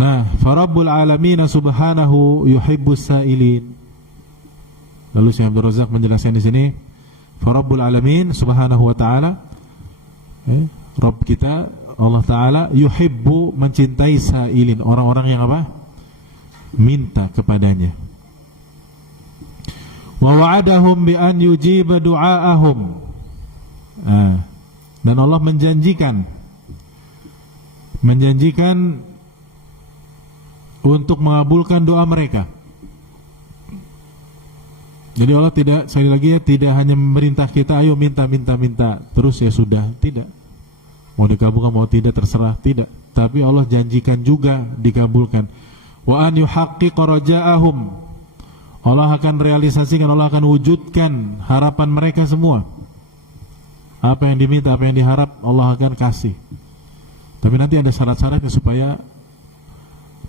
Nah, farabbul alamin subhanahu yuhibbus sa'ilin. Lalu Syekh Abdul Razak menjelaskan di sini, farabbul alamin subhanahu wa ta'ala, Rabb kita Allah Ta'ala yuhibbu, mencintai sa'ilin, orang-orang yang apa? Minta kepadanya. Wa wa'adahum bi an yujiba du'aahum. Dan Allah menjanjikan untuk mengabulkan doa mereka. Jadi Allah tidak, sekali lagi ya, tidak hanya memerintah kita ayo minta terus ya sudah, tidak. Mau dikabulkan mau tidak terserah, tidak. Tapi Allah janjikan juga dikabulkan. Wa an yuhaqqiqa raja'ahum. Allah akan realisasikan, Allah akan wujudkan harapan mereka semua. Apa yang diminta, apa yang diharap, Allah akan kasih. Tapi nanti ada syarat-syaratnya supaya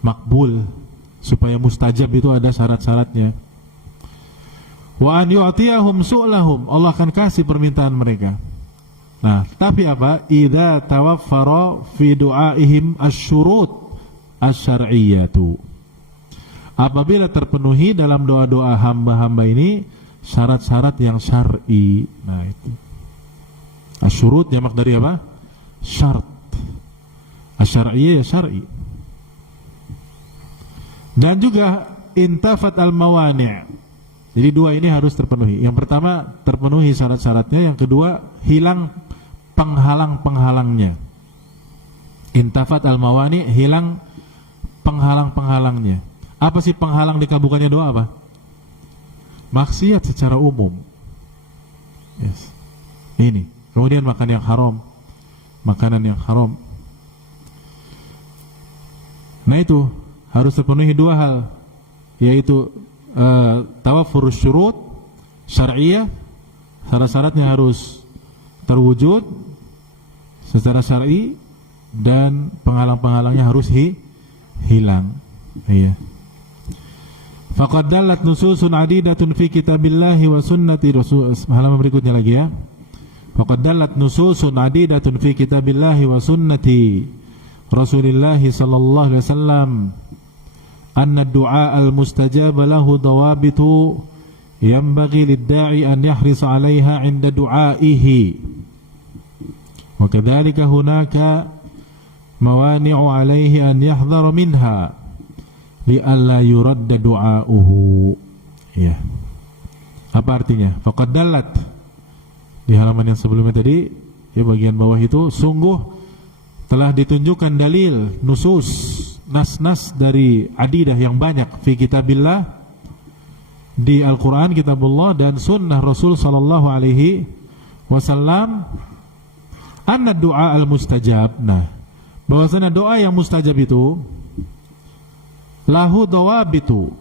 makbul, supaya mustajab itu ada syarat-syaratnya. Wa an yu'tiyahum su'lahum. Allah akan kasih permintaan mereka. Nah, tapi apa? Idza tawaffara fi du'aihim asyurut asyar'iyyatu. Apabila terpenuhi dalam doa-doa hamba-hamba ini syarat-syarat yang syar'i. Nah, itu. Asyurut jamak dari apa? Syarat. Asyar'iyyah ya syar'i. Dan juga intafat al-mawani'. Jadi dua ini harus terpenuhi. Yang pertama terpenuhi syarat-syaratnya, yang kedua hilang penghalang-penghalangnya. Intafat al-mawani, hilang penghalang-penghalangnya. Apa sih penghalang dikabulkannya doa apa? Maksiat secara umum. Yes. Ini. Kemudian makan yang haram, makanan yang haram. Nah itu harus terpenuhi dua hal, yaitu tawaffur syurut syar'iyyah, syarat-syaratnya harus terwujud secara syar'i, dan penghalang-penghalangnya harus hilang. Iya. Faqad dallat nususun adidatun fi kitabillahi wa sunnati rasul. Halaman berikutnya lagi ya. Faqad dallat nususun adidatun fi kitabillahi wa sunnati Rasulillahi sallallahu alaihi wasallam anna ad-du'a al-mustajab lahu dawabitu yanbaghi lid-da'i an yahris 'alayha 'inda du'aihi. Wa kadzalika hunaka mawani'u 'alayhi an yahdhara minha li alla yuradda du'a'uhu. Ya. Apa artinya? Faqad dallat, di halaman yang sebelumnya tadi, ya bagian bawah itu, sungguh telah ditunjukkan dalil, nusus, nas-nas dari adidah yang banyak fi kitabillah, di Al-Quran, kitabullah, dan sunnah Rasul sallallahu alaihi wasallam, anna du'a al-mustajab. Nah, bahwasanya doa yang mustajab itu lahu dawabitu,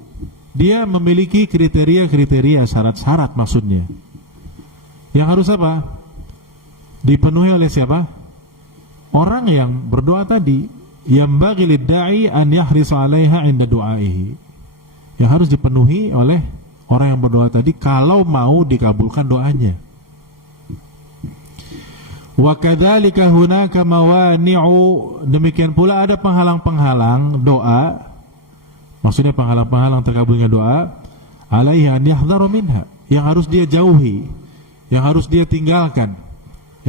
dia memiliki kriteria-kriteria, syarat-syarat maksudnya. Yang harus apa? Dipenuhi oleh siapa? Orang yang berdoa tadi. Yambaghi lid-da'i an yahrisa 'alaiha 'inda du'aihi. Yang harus dipenuhi oleh orang yang berdoa tadi kalau mau dikabulkan doanya. Wa kadzalika hunaka mawani'u, demikian pula ada penghalang-penghalang doa, maksudnya penghalang-penghalang terkabulnya doa, alaihi an yahdharu minha, yang harus dia jauhi, yang harus dia tinggalkan,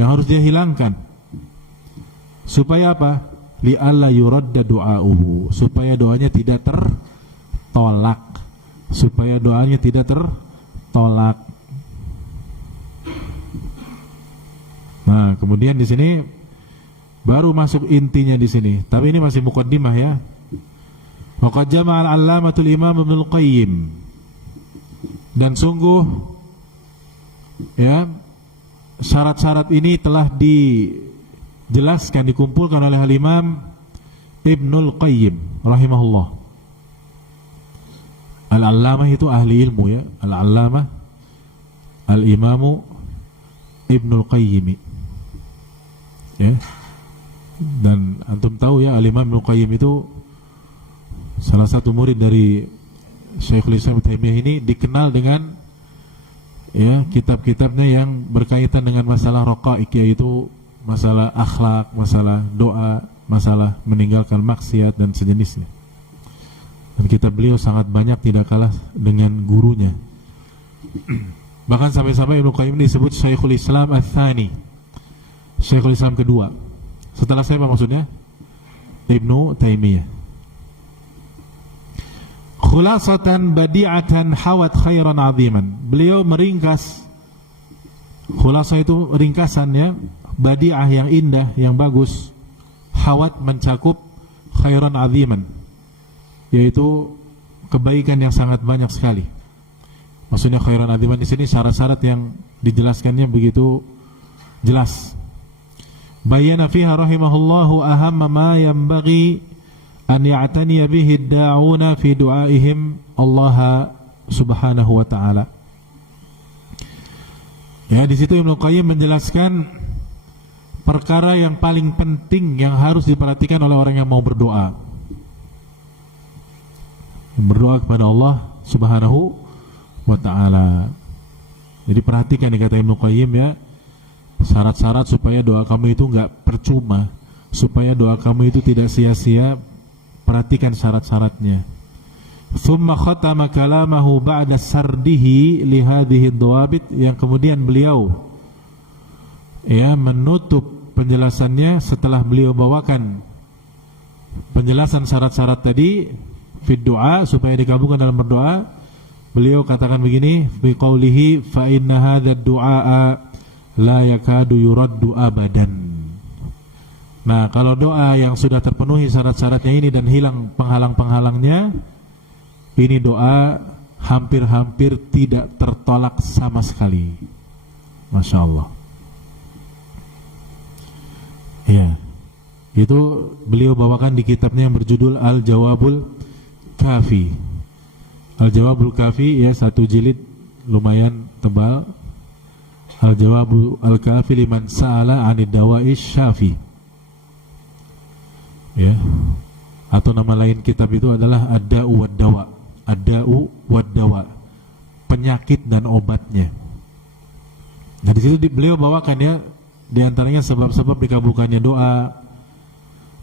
yang harus dia hilangkan. Supaya apa? Li'alla yuradda du'auhu, supaya doanya tidak tertolak, supaya doanya tidak tertolak. Nah, kemudian di sini baru masuk intinya di sini. Tapi ini masih muqaddimah ya. Waqad jama'a al-'allamatul Imam Ibnul Qayyim. Dan sungguh ya, syarat-syarat ini telah dijelaskan, dikumpulkan oleh Al-Imam Ibnul Qayyim rahimahullah. Al-'allamah itu ahli ilmu ya. Al-'allamah Al-Imamu Ibnul Qayyim. Ya. Dan antum tahu ya, Al-Imam Ibnul Qayyim itu salah satu murid dari Syekhul Islam Ibnu Taimiyah ini, dikenal dengan ya kitab-kitabnya yang berkaitan dengan masalah raqaiq, yaitu masalah akhlak, masalah doa, masalah meninggalkan maksiat dan sejenisnya. Dan kitab beliau sangat banyak, tidak kalah dengan gurunya. Bahkan sampai-sampai Ibnu Qayyim disebut Syekhul Islam Ats-Tsani, Syekhul Islam kedua. Setelah siapa maksudnya? Ibnu Taimiyah. Khulasatan badi'atan hawat khairan 'aziman. Beliau meringkas, khulasah itu ringkasannya, badi'ah yang indah, yang bagus, hawat mencakup khairan 'aziman, yaitu kebaikan yang sangat banyak sekali. Maksudnya khairan 'aziman di sini syarat-syarat yang dijelaskannya begitu jelas. Bayyana fiha rahimahullahu ahamma ma yanbaghi an ya'taniya bihi ad-da'una fi du'aihim Allah subhanahu wa ta'ala. Ya, di situ Ibnu Qayyim menjelaskan perkara yang paling penting yang harus diperhatikan oleh orang yang mau berdoa. Berdoa kepada Allah subhanahu wa ta'ala. Jadi perhatikan nih kata Ibnu Qayyim ya, syarat-syarat supaya doa kamu itu enggak percuma, supaya doa kamu itu tidak sia-sia. Perhatikan syarat-syaratnya. Thumma khatama kalamahu ba'da sardihi li hadhihi ad-dawabit, yang kemudian beliau ya menutup penjelasannya setelah beliau bawakan penjelasan syarat-syarat tadi fi doa supaya dikabulkan dalam berdoa. Beliau katakan begini, bi qaulihi fa inna hadha ad-du'a la yakadu yuraddu abadan. Nah, kalau doa yang sudah terpenuhi syarat-syaratnya ini dan hilang penghalang-penghalangnya, ini doa hampir-hampir tidak tertolak sama sekali. Masya Allah. Ya, itu beliau bawakan di kitabnya yang berjudul Al-Jawabul Kafi. Al-Jawabul Kafi ya, satu jilid lumayan tebal. Al-Jawabul Al-Kafi liman sa'ala 'anid dawa'ish syafi. Ya. Atau nama lain kitab itu adalah Ad-Da'u wad-Dawa. Ad-Da'u wad-Dawa, penyakit dan obatnya. Nah, di situ beliau bawakan ya, di antaranya sebab-sebab dikabulkannya doa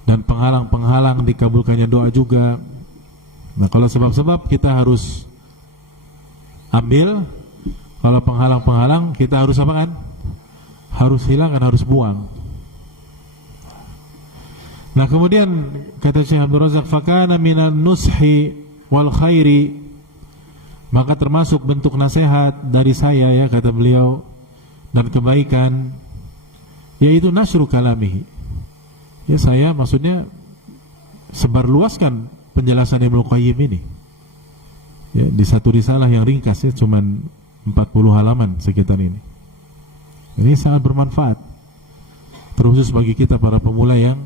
dan penghalang-penghalang dikabulkannya doa juga. Nah, kalau sebab-sebab kita harus ambil, kalau penghalang-penghalang kita harus apa kan? Harus hilangkan, harus buang. Nah, kemudian kata Syekh Abdul Razak, fakana minan nushi wal khairi, maka termasuk bentuk nasihat dari saya ya, kata beliau, dan kebaikan, yaitu nasru kalamihi. Ya, saya maksudnya sebarluaskan penjelasan Ibnu Qayyim ini. Ya, di satu risalah yang ringkas ya, cuman 40 halaman sekitar ini. Ini sangat bermanfaat, terkhusus bagi kita para pemula yang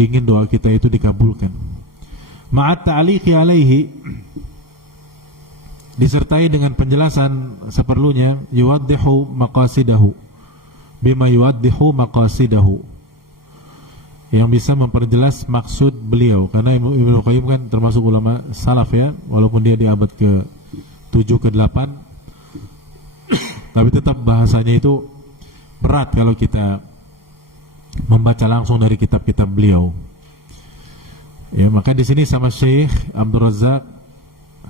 ingin doa kita itu dikabulkan. ma'at ta'liqi alaihi, disertai dengan penjelasan seperlunya, yuwaddihu maqasidahu bima yuwaddihu maqasidahu, yang bisa memperjelas maksud beliau. Karena Ibnu Qayyim kan termasuk ulama salaf ya, walaupun dia di abad ke-7 ke-8, tapi tetap bahasanya itu berat kalau kita membaca langsung dari kitab-kitab beliau. Ya, maka di sini sama Syekh Abdul Razak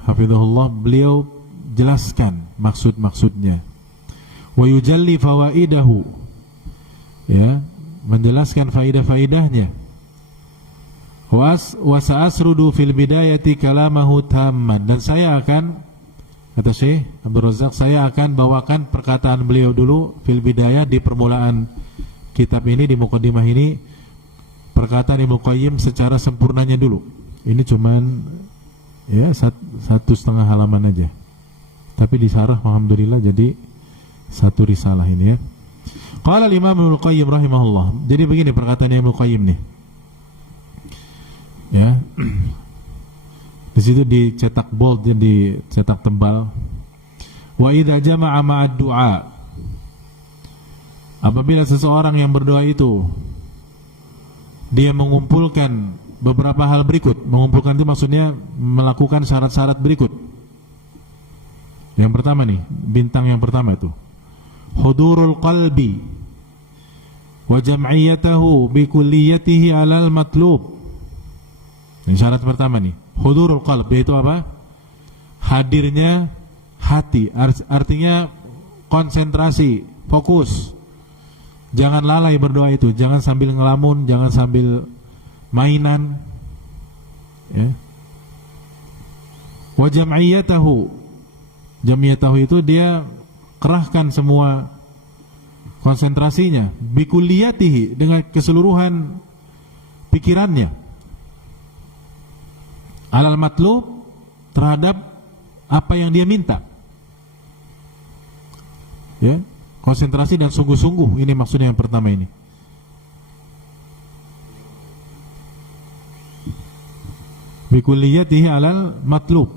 hafizahullah, beliau jelaskan maksud-maksudnya. Wa yujalli fawaidahu, ya, menjelaskan faidah-faidahnya. Wa sa'asrudu fil bidayati kalamahu tamman, dan saya akan, kata Syekh Abdul Razak, saya akan bawakan perkataan beliau dulu fil bidayah, di permulaan kitab ini, di muqaddimah ini, perkataan Ibnu Qayyim secara sempurnanya dulu. Ini cuman ya 1,5 halaman aja, tapi disarah alhamdulillah jadi 1 risalah ini ya. Qala Imam Ibnu Qayyim rahimahullah. Jadi begini perkataan Ibnu Qayyim nih. Ya. Di situ dicetak bold, jadi dicetak tebal. Wa idza jama'a ma'ad du'a, apabila seseorang yang berdoa itu dia mengumpulkan beberapa hal berikut. Mengumpulkan itu maksudnya melakukan syarat-syarat berikut. Yang pertama nih, bintang yang pertama itu hudurul qalbi wa jam'iyatahu bi kulliyatihi 'alal matlub. Ini syarat pertama nih, hudurul qalb, yaitu apa? Hadirnya hati, artinya konsentrasi, fokus. Jangan lalai berdoa itu, jangan sambil ngelamun, jangan sambil mainan, ya. Wa jam'iyatahu, jam'iyatahu itu dia kerahkan semua konsentrasinya, bikulliyatihi, dengan keseluruhan pikirannya, alal matlub, terhadap apa yang dia minta, ya. Konsentrasi dan sungguh-sungguh, ini maksudnya yang pertama ini. Bikulliyatihi alal matlub,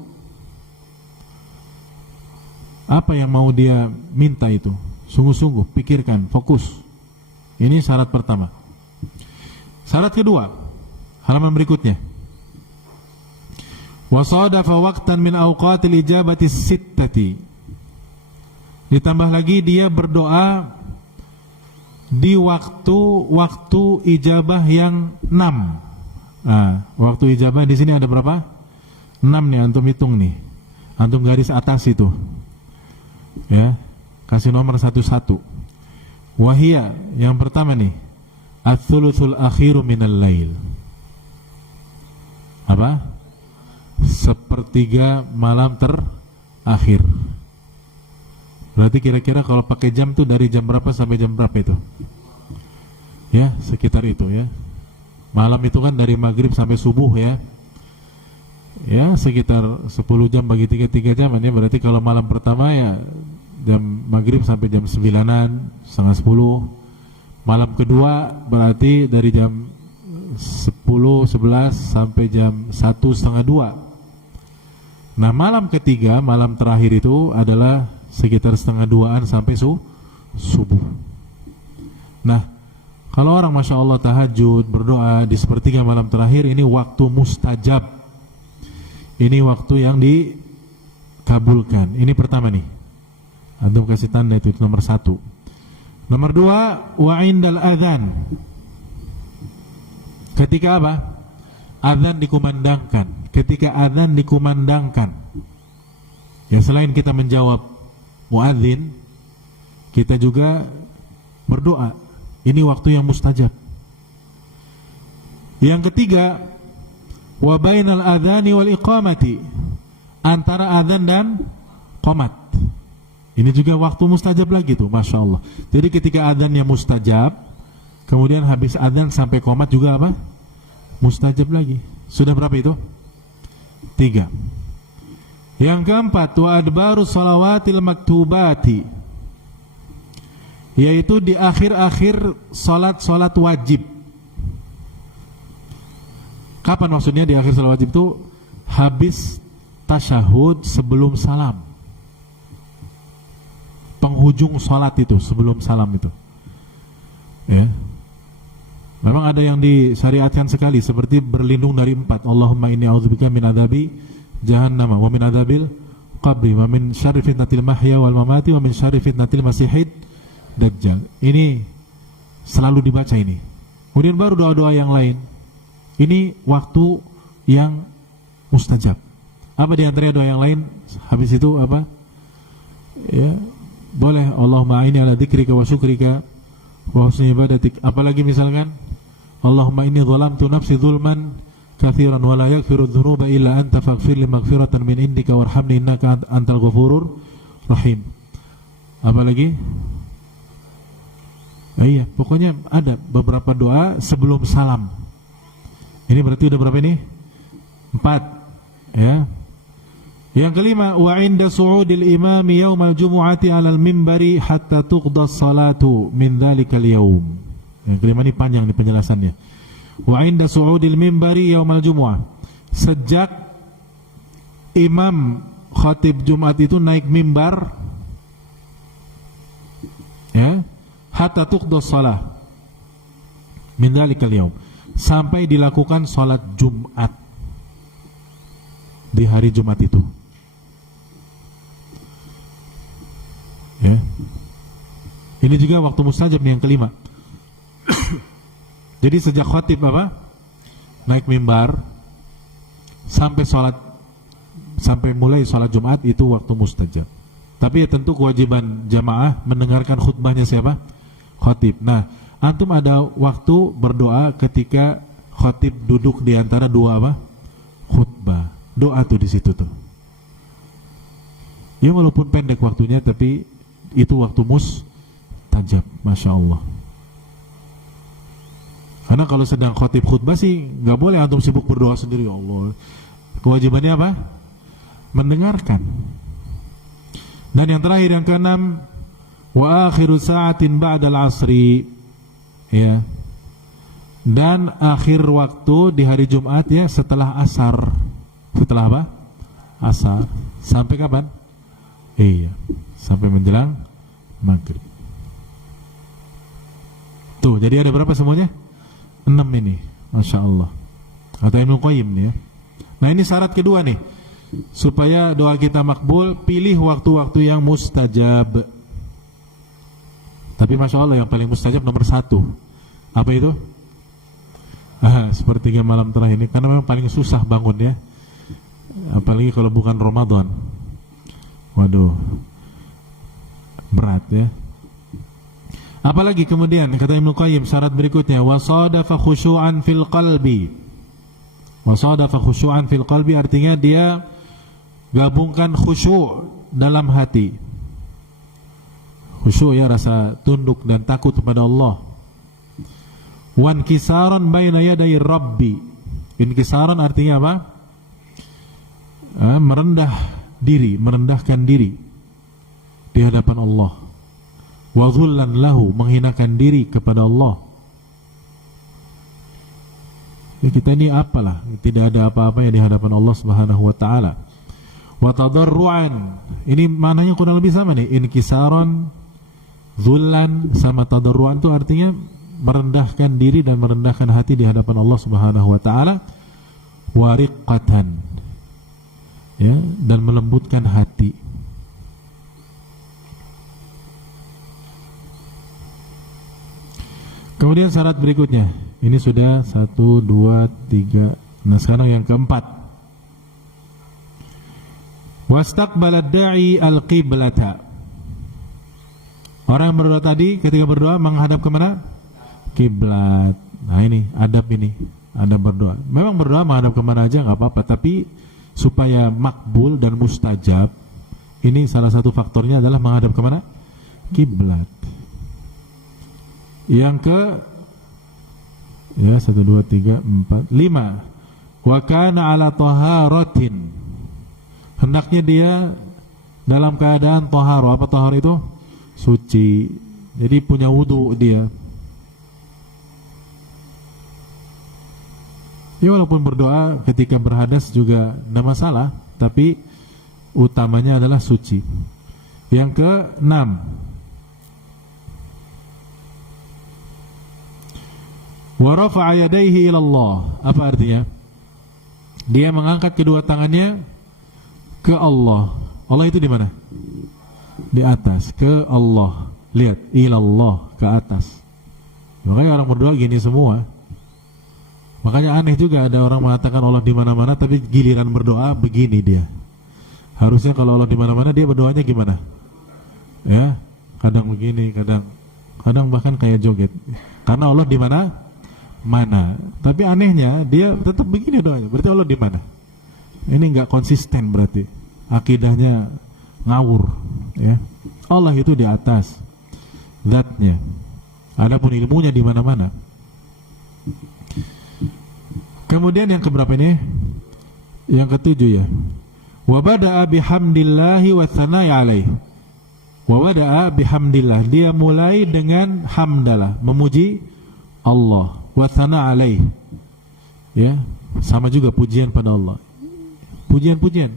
apa yang mau dia minta itu sungguh-sungguh, pikirkan, fokus. Ini syarat pertama. Syarat kedua, halaman berikutnya, wasadafa waqtan min awqatil ijabati sittati, ditambah lagi dia berdoa di waktu ijabah yang 6. Nah, waktu ijabah di sini ada berapa? 6 nih, antum hitung nih. Antum garis atas itu. Ya, kasih nomor 11. Wahia, yang pertama nih, ats-tsulusul akhiru minal lail. Apa? 1/3 malam terakhir. Berarti kira-kira kalau pakai jam tuh dari jam berapa sampai jam berapa itu? Ya, sekitar itu ya. Malam itu kan dari maghrib sampai subuh ya. Ya, sekitar 10 jam bagi 3 jam. Ini berarti kalau malam pertama ya jam maghrib sampai jam 9-an, setengah 10. Malam kedua berarti dari jam 10, 11 sampai jam 1, setengah 2. Nah, malam ketiga, malam terakhir itu adalah sekitar setengah 2-an sampai subuh. Nah, kalau orang Masya Allah tahajud, berdoa di 1/3 malam terakhir, ini waktu mustajab. Ini waktu yang dikabulkan. Ini pertama nih, antum kasih tanda itu nomor 1. Nomor 2, wa indal adzan, ketika apa? Adzan dikumandangkan. Ketika adzan dikumandangkan, ya, selain kita menjawab muadzin, kita juga berdoa. Ini waktu yang mustajab. Yang ketiga, wa bainal adzani wal iqamati, antara adzan dan qomat. Ini juga waktu mustajab lagi tuh, Masya Allah. Jadi ketika adzannya mustajab, kemudian habis adzan sampai qomat juga apa? Mustajab lagi. Sudah berapa itu? 3. Yang keempat, wa adbaru salawatil maktubati, yaitu di akhir-akhir salat-salat wajib. Kapan maksudnya di akhir salat wajib itu? Habis tasyahud sebelum salam. Penghujung salat itu sebelum salam itu. Ya. Memang ada yang disyariatkan sekali seperti berlindung dari 4. Allahumma inni a'udzubika min adzabi jahannam wa min adzabil qabri wa min syarri fitnatil mahya wal mamati wa min syarri fitnatil masihid dajjal. Ini selalu dibaca ini. Kemudian baru doa-doa yang lain. Ini waktu yang mustajab. Apa di antara doa yang lain? Habis itu apa? Ya, boleh Allahumma a'inni ala dzikrika wa syukrika wa husni ibadatik. Apalagi misalkan Allahumma inni zalamtu nafsi zulman katsiran wa la yaghfiru dzunuba illa anta faghfir li maghfiratan min indika warhamni innaka antal ghafurur rahim. Apalagi? Iya, pokoknya ada beberapa doa sebelum salam. Ini berarti udah berapa ini? 4. Ya. Yang kelima, wa 'inda su'udil imami yaumal jumu'ati 'alal minbari hatta tuqda as-salatu min dzalikal yaum. Yang kelima ini panjang di penjelasannya. Wa 'inda su'udil minbari yaumal jumu'ah. Sejak imam khatib Jumat itu naik mimbar, ya, hatta tuqda as-salah min dzalikal yaum, sampai dilakukan salat Jumat di hari Jumat itu. Ya. Ini juga waktu mustajab nih yang kelima. Jadi sejak khatib apa? Naik mimbar sampai mulai salat Jumat itu waktu mustajab. Tapi ya tentu kewajiban jamaah mendengarkan khutbahnya siapa? Khatib. Nah, antum ada waktu berdoa ketika khatib duduk di antara dua apa? Khutbah. Doa tuh di situ tuh. Ya walaupun pendek waktunya tapi itu waktu mustajab, masya Allah. Karena kalau sedang khatib khutbah sih nggak boleh antum sibuk berdoa sendiri. Ya Allah, kewajibannya apa? Mendengarkan. Dan yang terakhir yang keenam, wa akhiru sa'atin ba'dal asri, ya. Dan akhir waktu di hari Jumat ya setelah asar. Setelah apa? Asar. Sampai kapan? Iya, sampai menjelang maghrib. Tuh, jadi ada berapa semuanya? 6 ini, masya Allah. Kata Ibnu Qayyim nih ya. Nah ini syarat kedua nih, supaya doa kita makbul, pilih waktu-waktu yang mustajab. Tapi masya Allah yang paling mustajab nomor 1. Apa itu? Sepertiga malam terakhir ini, karena memang paling susah bangun ya. Apalagi kalau bukan Ramadan. Waduh, berat ya. Apalagi kemudian kata Ibnu Qayyim syarat berikutnya, wasadafa khusyu'an fil qalbi. Wasadafa khusyu'an fil qalbi artinya dia gabungkan khusyuk dalam hati. Khusyuk ya rasa tunduk dan takut kepada Allah. Wan kisaran baina yaday rabbi. Inkisaran artinya apa? Merendahkan diri di hadapan Allah. Wa dhullan lahu, menghinakan diri kepada Allah. Ya, kita ini apalah, tidak ada apa-apanya di hadapan Allah Subhanahu wa taala. Wa tadarruan, ini maknanya kurang lebih sama nih. Inkisaran, dhullan sama tadarruan itu artinya merendahkan diri dan merendahkan hati di hadapan Allah Subhanahu wa taala. Wa riqqatan, ya, dan melembutkan hati. Kemudian syarat berikutnya, ini sudah 1, 2, 3. Nah sekarang yang keempat, wastaqbalad da'i al-qiblata. Orang yang berdoa tadi ketika berdoa menghadap kemana? Kiblat. Nah ini adab berdoa. Memang berdoa menghadap kemana aja nggak apa-apa, tapi supaya makbul dan mustajab, ini salah satu faktornya adalah menghadap kemana? Kiblat. Yang ke 1, 2, 3, 4, 5. Wa kana ala taharatin. Hendaknya dia dalam keadaan tahar. Apa tahar itu? Suci. Jadi punya wudu dia. Ya walaupun berdoa ketika berhadas juga tidak masalah, tapi utamanya adalah suci. Yang ke-6, wa rafa'a yadayhi ila Allah. Apa artinya? Dia mengangkat kedua tangannya ke Allah. Allah itu di mana? Di atas, ke Allah. Lihat, ila Allah, ke atas. Makanya orang berdoa gini semua. Makanya aneh juga ada orang mengatakan Allah di mana-mana, tapi giliran berdoa begini dia. Harusnya kalau Allah di mana-mana dia berdoanya gimana? Ya, kadang begini, kadang bahkan kayak joget. Karena Allah di mana? Tapi anehnya dia tetap begini doanya. Berarti Allah di mana? Ini nggak konsisten berarti. Akidahnya ngawur, ya. Allah itu di atas zatnya. Adapun ilmunya di mana-mana. Kemudian yang keberapa ini? Yang ke-7 ya. Wa bada'a bihamdillahi wa tsana'i alaih. Wa bada'a bihamdillah. Dia mulai dengan hamdalah, memuji Allah. Wa tsana'i alaih. Ya, sama juga pujian pada Allah. Pujian-pujian.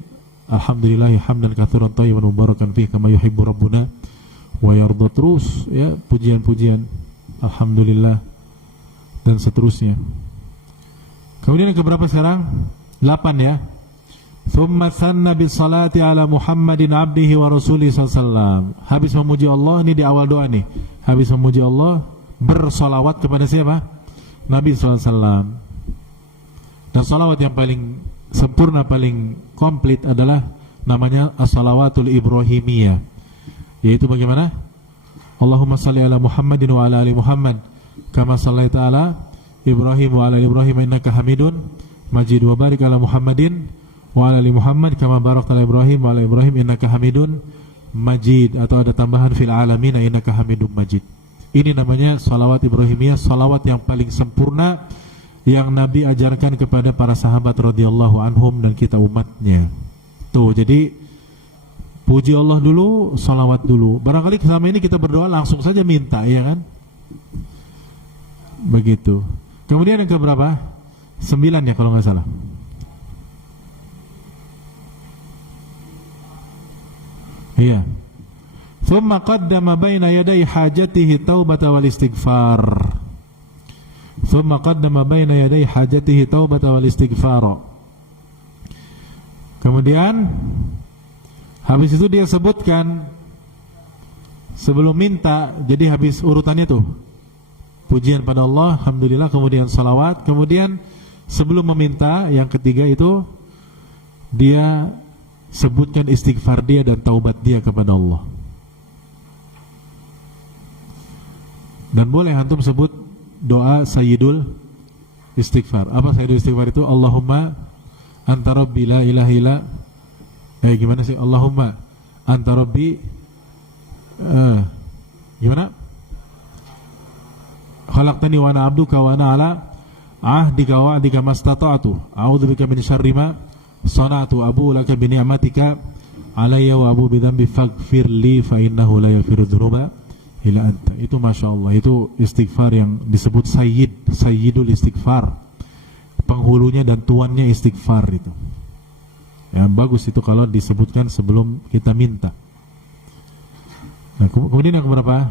Alhamdulillahi hamdan katsiran thayyiban mubarakan fihi kama yuhibbu rabbuna wa yarda, terus ya, pujian-pujian. Alhamdulillah dan seterusnya. Kemudian yang keberapa sekarang? 8 ya. Tsumma tsanna bis salati ala Muhammadin abdihi wa rasulihi sallallahu. Habis memuji Allah, ini di awal doa nih. Habis memuji Allah, bersolawat kepada siapa? Nabi sallallahu. Dan salawat yang paling sempurna, paling komplit adalah namanya as-salawatul ibrahimiyah. Yaitu bagaimana? Allahumma salli ala Muhammadin wa ala ali Muhammad kama sallaita ala Ibrahim wa ala Ibrahim innaka Hamidun Majid, wa barik ala Muhammadin wa ala ali Muhammad kama barakta ala Ibrahim wa ala Ibrahim innaka Hamidun Majid, atau ada tambahan fil alamin innaka Hamidum Majid. Ini namanya salawat Ibrahimiyah, salawat yang paling sempurna yang Nabi ajarkan kepada para sahabat radhiyallahu anhum dan kita umatnya. Tuh, jadi puji Allah dulu, salawat dulu. Barangkali selama ini kita berdoa langsung saja minta, ya kan? Begitu. Kemudian yang keberapa? 9 ya kalau nggak salah. Iya. Thumma qaddama baina yaday hajatihi taubata wal istighfar. Thumma qaddama baina yaday hajatihi taubata wal istighfar. Kemudian habis itu dia sebutkan sebelum minta, jadi habis urutannya tuh pujian pada Allah, alhamdulillah, kemudian salawat, kemudian sebelum meminta yang ketiga itu dia sebutkan istighfar dia dan taubat dia kepada Allah. Dan boleh antum sebut doa sayyidul istighfar. Apa sayyidul istighfar itu? Allahumma anta rabbi la ilaha illa, gimana sih? Allahumma anta rabbi, gimana? Khalaqtani wa ana abduka wa ana ala ahdika wa wa'dika mastata'tu a'udzubika min syarri ma sana'tu abu laka bi ni'matika alayya wa abu bi dhanbi faghfir li fa innahu la yaghfiru dzunuba illa anta. Itu Masya Allah, itu istighfar yang disebut sayyidul istighfar, penghulunya dan tuannya istighfar itu. Ya, bagus itu kalau disebutkan sebelum kita minta. Nah, kemudian yang berapa?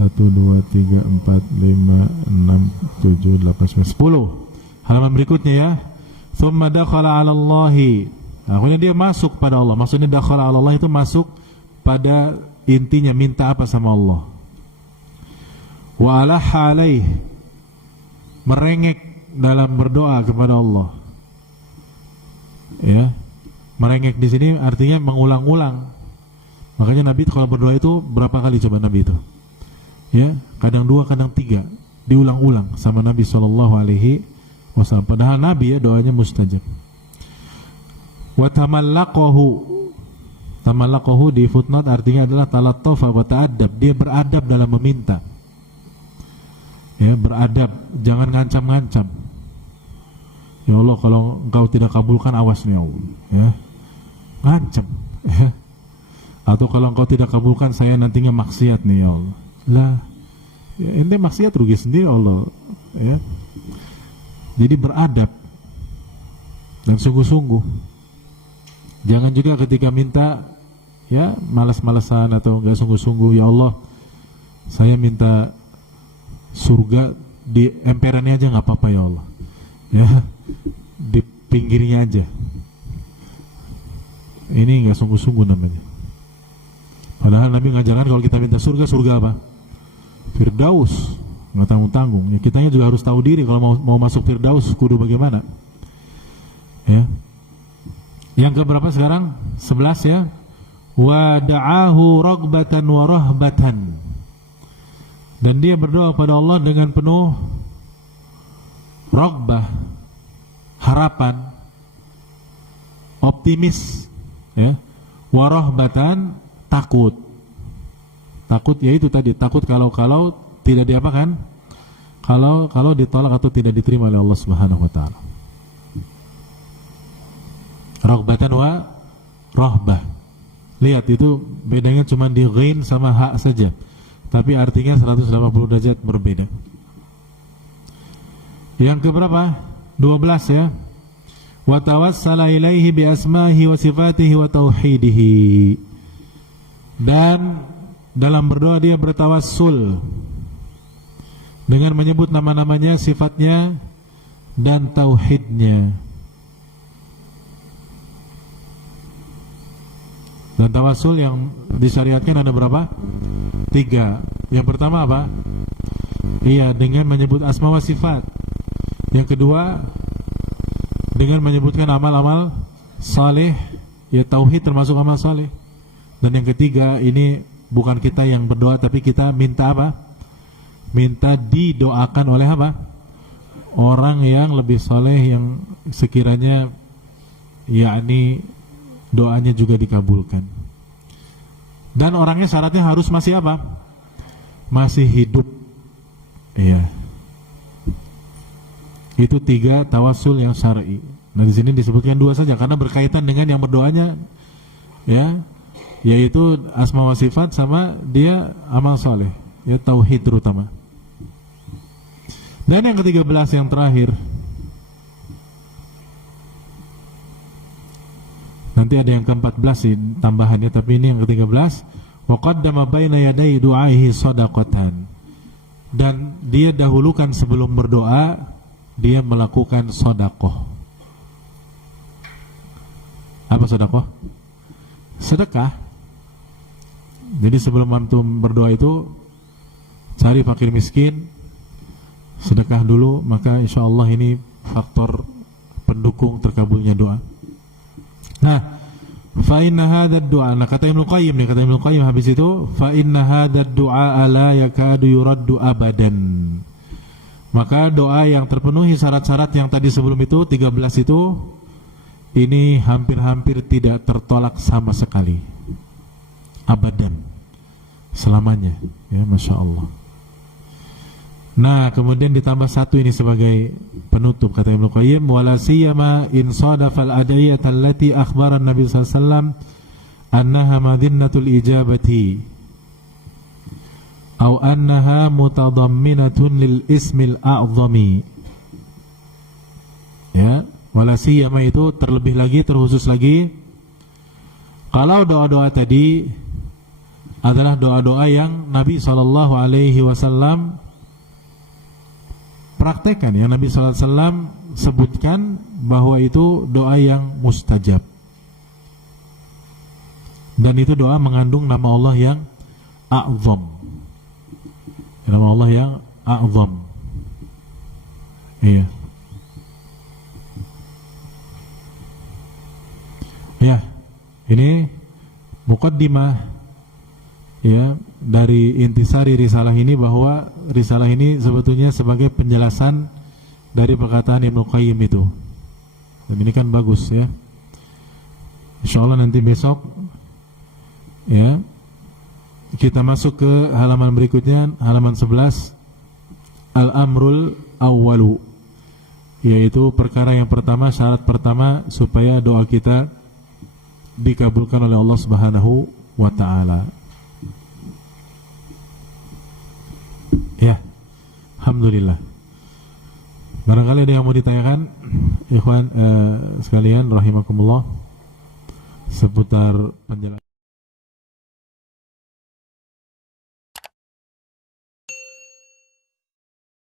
1, 2, 3, 4, 5, 6, 7, 8, 9, 10. Halaman berikutnya ya. Tsumma dakhala 'ala Allahi. Nah, kemudian dia masuk pada Allah. Maksudnya dakhala 'ala Allah itu masuk pada intinya, minta apa sama Allah. Wa alaha alaih, merengek dalam berdoa kepada Allah. Ya. Merengek di sini artinya mengulang-ulang. Makanya Nabi kalau berdoa itu berapa kali coba Nabi itu? Ya, kadang 2, kadang 3, diulang-ulang sama Nabi SAW. Padahal Nabi ya doanya mustajab. Wa tamallaqahu di footnote artinya adalah talattafa wa ta'addab, dia beradab dalam meminta. Ya, beradab, jangan ngancam-ngancam. Ya Allah, kalau engkau tidak kabulkan awas nih Allah. Ya, ngancam. Ya. Atau kalau engkau tidak kabulkan saya nantinya maksiat nih ya Allah. Lah, ya, ente maksiat rugi sendiri Allah, ya. Jadi beradab dan sungguh-sungguh. Jangan juga ketika minta ya malas-malasan atau enggak sungguh-sungguh. Ya Allah, saya minta surga di emperannya aja nggak apa-apa ya Allah. Ya, di pinggirnya aja. Ini nggak sungguh-sungguh namanya. Padahal Nabi ngajarkan kalau kita minta surga, surga apa? Firdaus, nggak tanggung-tanggung. Ya, kitanya juga harus tahu diri kalau mau masuk Firdaus kudu bagaimana. Ya. Yang keberapa sekarang? 11 ya. Wa da'ahu ragbatan wa rahbatan. Dan dia berdoa pada Allah dengan penuh ragbah, harapan, optimis, ya. Wa rahbatan, takut. Takut yaitu tadi, takut kalau tidak diapakan? Kalau ditolak atau tidak diterima oleh Allah Subhanahu wa taala. Ragbatan wa rahbah. Lihat itu bedanya cuma di ghain sama ha saja. Tapi artinya 180 derajat berbeda. Yang keberapa? 12 ya. Wa tawassala ilaihi bi asma'ihi wa sifatihi wa tauhidihi. Dan dalam berdoa dia bertawassul dengan menyebut nama-namanya, sifatnya dan tauhidnya. Dan tawasul yang disyariatkan ada berapa? 3. Yang pertama apa? Iya, dengan menyebut asma wa sifat. Yang kedua, dengan menyebutkan amal-amal saleh, ya tauhid termasuk amal saleh. Dan yang ketiga, ini bukan kita yang berdoa, tapi kita minta apa? Minta didoakan oleh apa? Orang yang lebih saleh, yang sekiranya yakni doanya juga dikabulkan. Dan orangnya syaratnya harus masih apa? Masih hidup. Iya. Itu 3 tawasul yang syar'i. Nah di sini disebutkan 2 saja karena berkaitan dengan yang berdoanya, ya, yaitu asma wa sifat sama dia amal saleh, ya tauhid terutama. Dan yang ke-13 yang terakhir, nanti ada yang ke-14 sih tambahannya, tapi ini yang ke-13. Wa qaddama baina yaday du'aihi shadaqatan. Dan dia dahulukan sebelum berdoa dia melakukan sedekah. Apa sedekah? Sedekah. Jadi sebelum antum berdoa itu cari fakir miskin, sedekah dulu, maka insyaallah ini faktor pendukung terkabulnya doa. Nah, fa inna hadzal du'a, nah kata Ibnu Qayyim nih, kata Ibnu Qayyim habis itu, fa inna hadzal du'a la yakadu yuraddu abadan. Maka doa yang terpenuhi syarat-syarat yang tadi sebelum itu 13 itu, ini hampir-hampir tidak tertolak sama sekali. Abadan. Selamanya, ya Masya Allah. Nah, kemudian ditambah satu ini sebagai penutup, kata Ibnu Qayyim, wala siyama in sadafal adiyat allati akhbara Nabi sallallahu alaihi wasallam annaha madinnatul ijabati aw annaha mutadamminatun lil ismil a'zami. Ya, wala siyama itu terlebih lagi, terkhusus lagi kalau doa-doa tadi adalah doa-doa yang Nabi sallallahu alaihi wasallam praktekkan, yang Nabi SAW sebutkan bahwa itu doa yang mustajab, dan itu doa mengandung nama Allah yang a'zam, nama Allah yang a'zam. Iya. Ya, ini muqaddimah ya dari intisari risalah ini, bahwa risalah ini sebetulnya sebagai penjelasan dari perkataan Ibnu Qayyim itu. Dan ini kan bagus ya. Insyaallah nanti besok ya kita masuk ke halaman berikutnya, halaman 11, al-amrul awwalu, yaitu perkara yang pertama, syarat pertama supaya doa kita dikabulkan oleh Allah Subhanahu wa taala. Ya, alhamdulillah. Barangkali ada yang mau ditanyakan, ikhwan sekalian rahimakumullah, seputar penjelasan.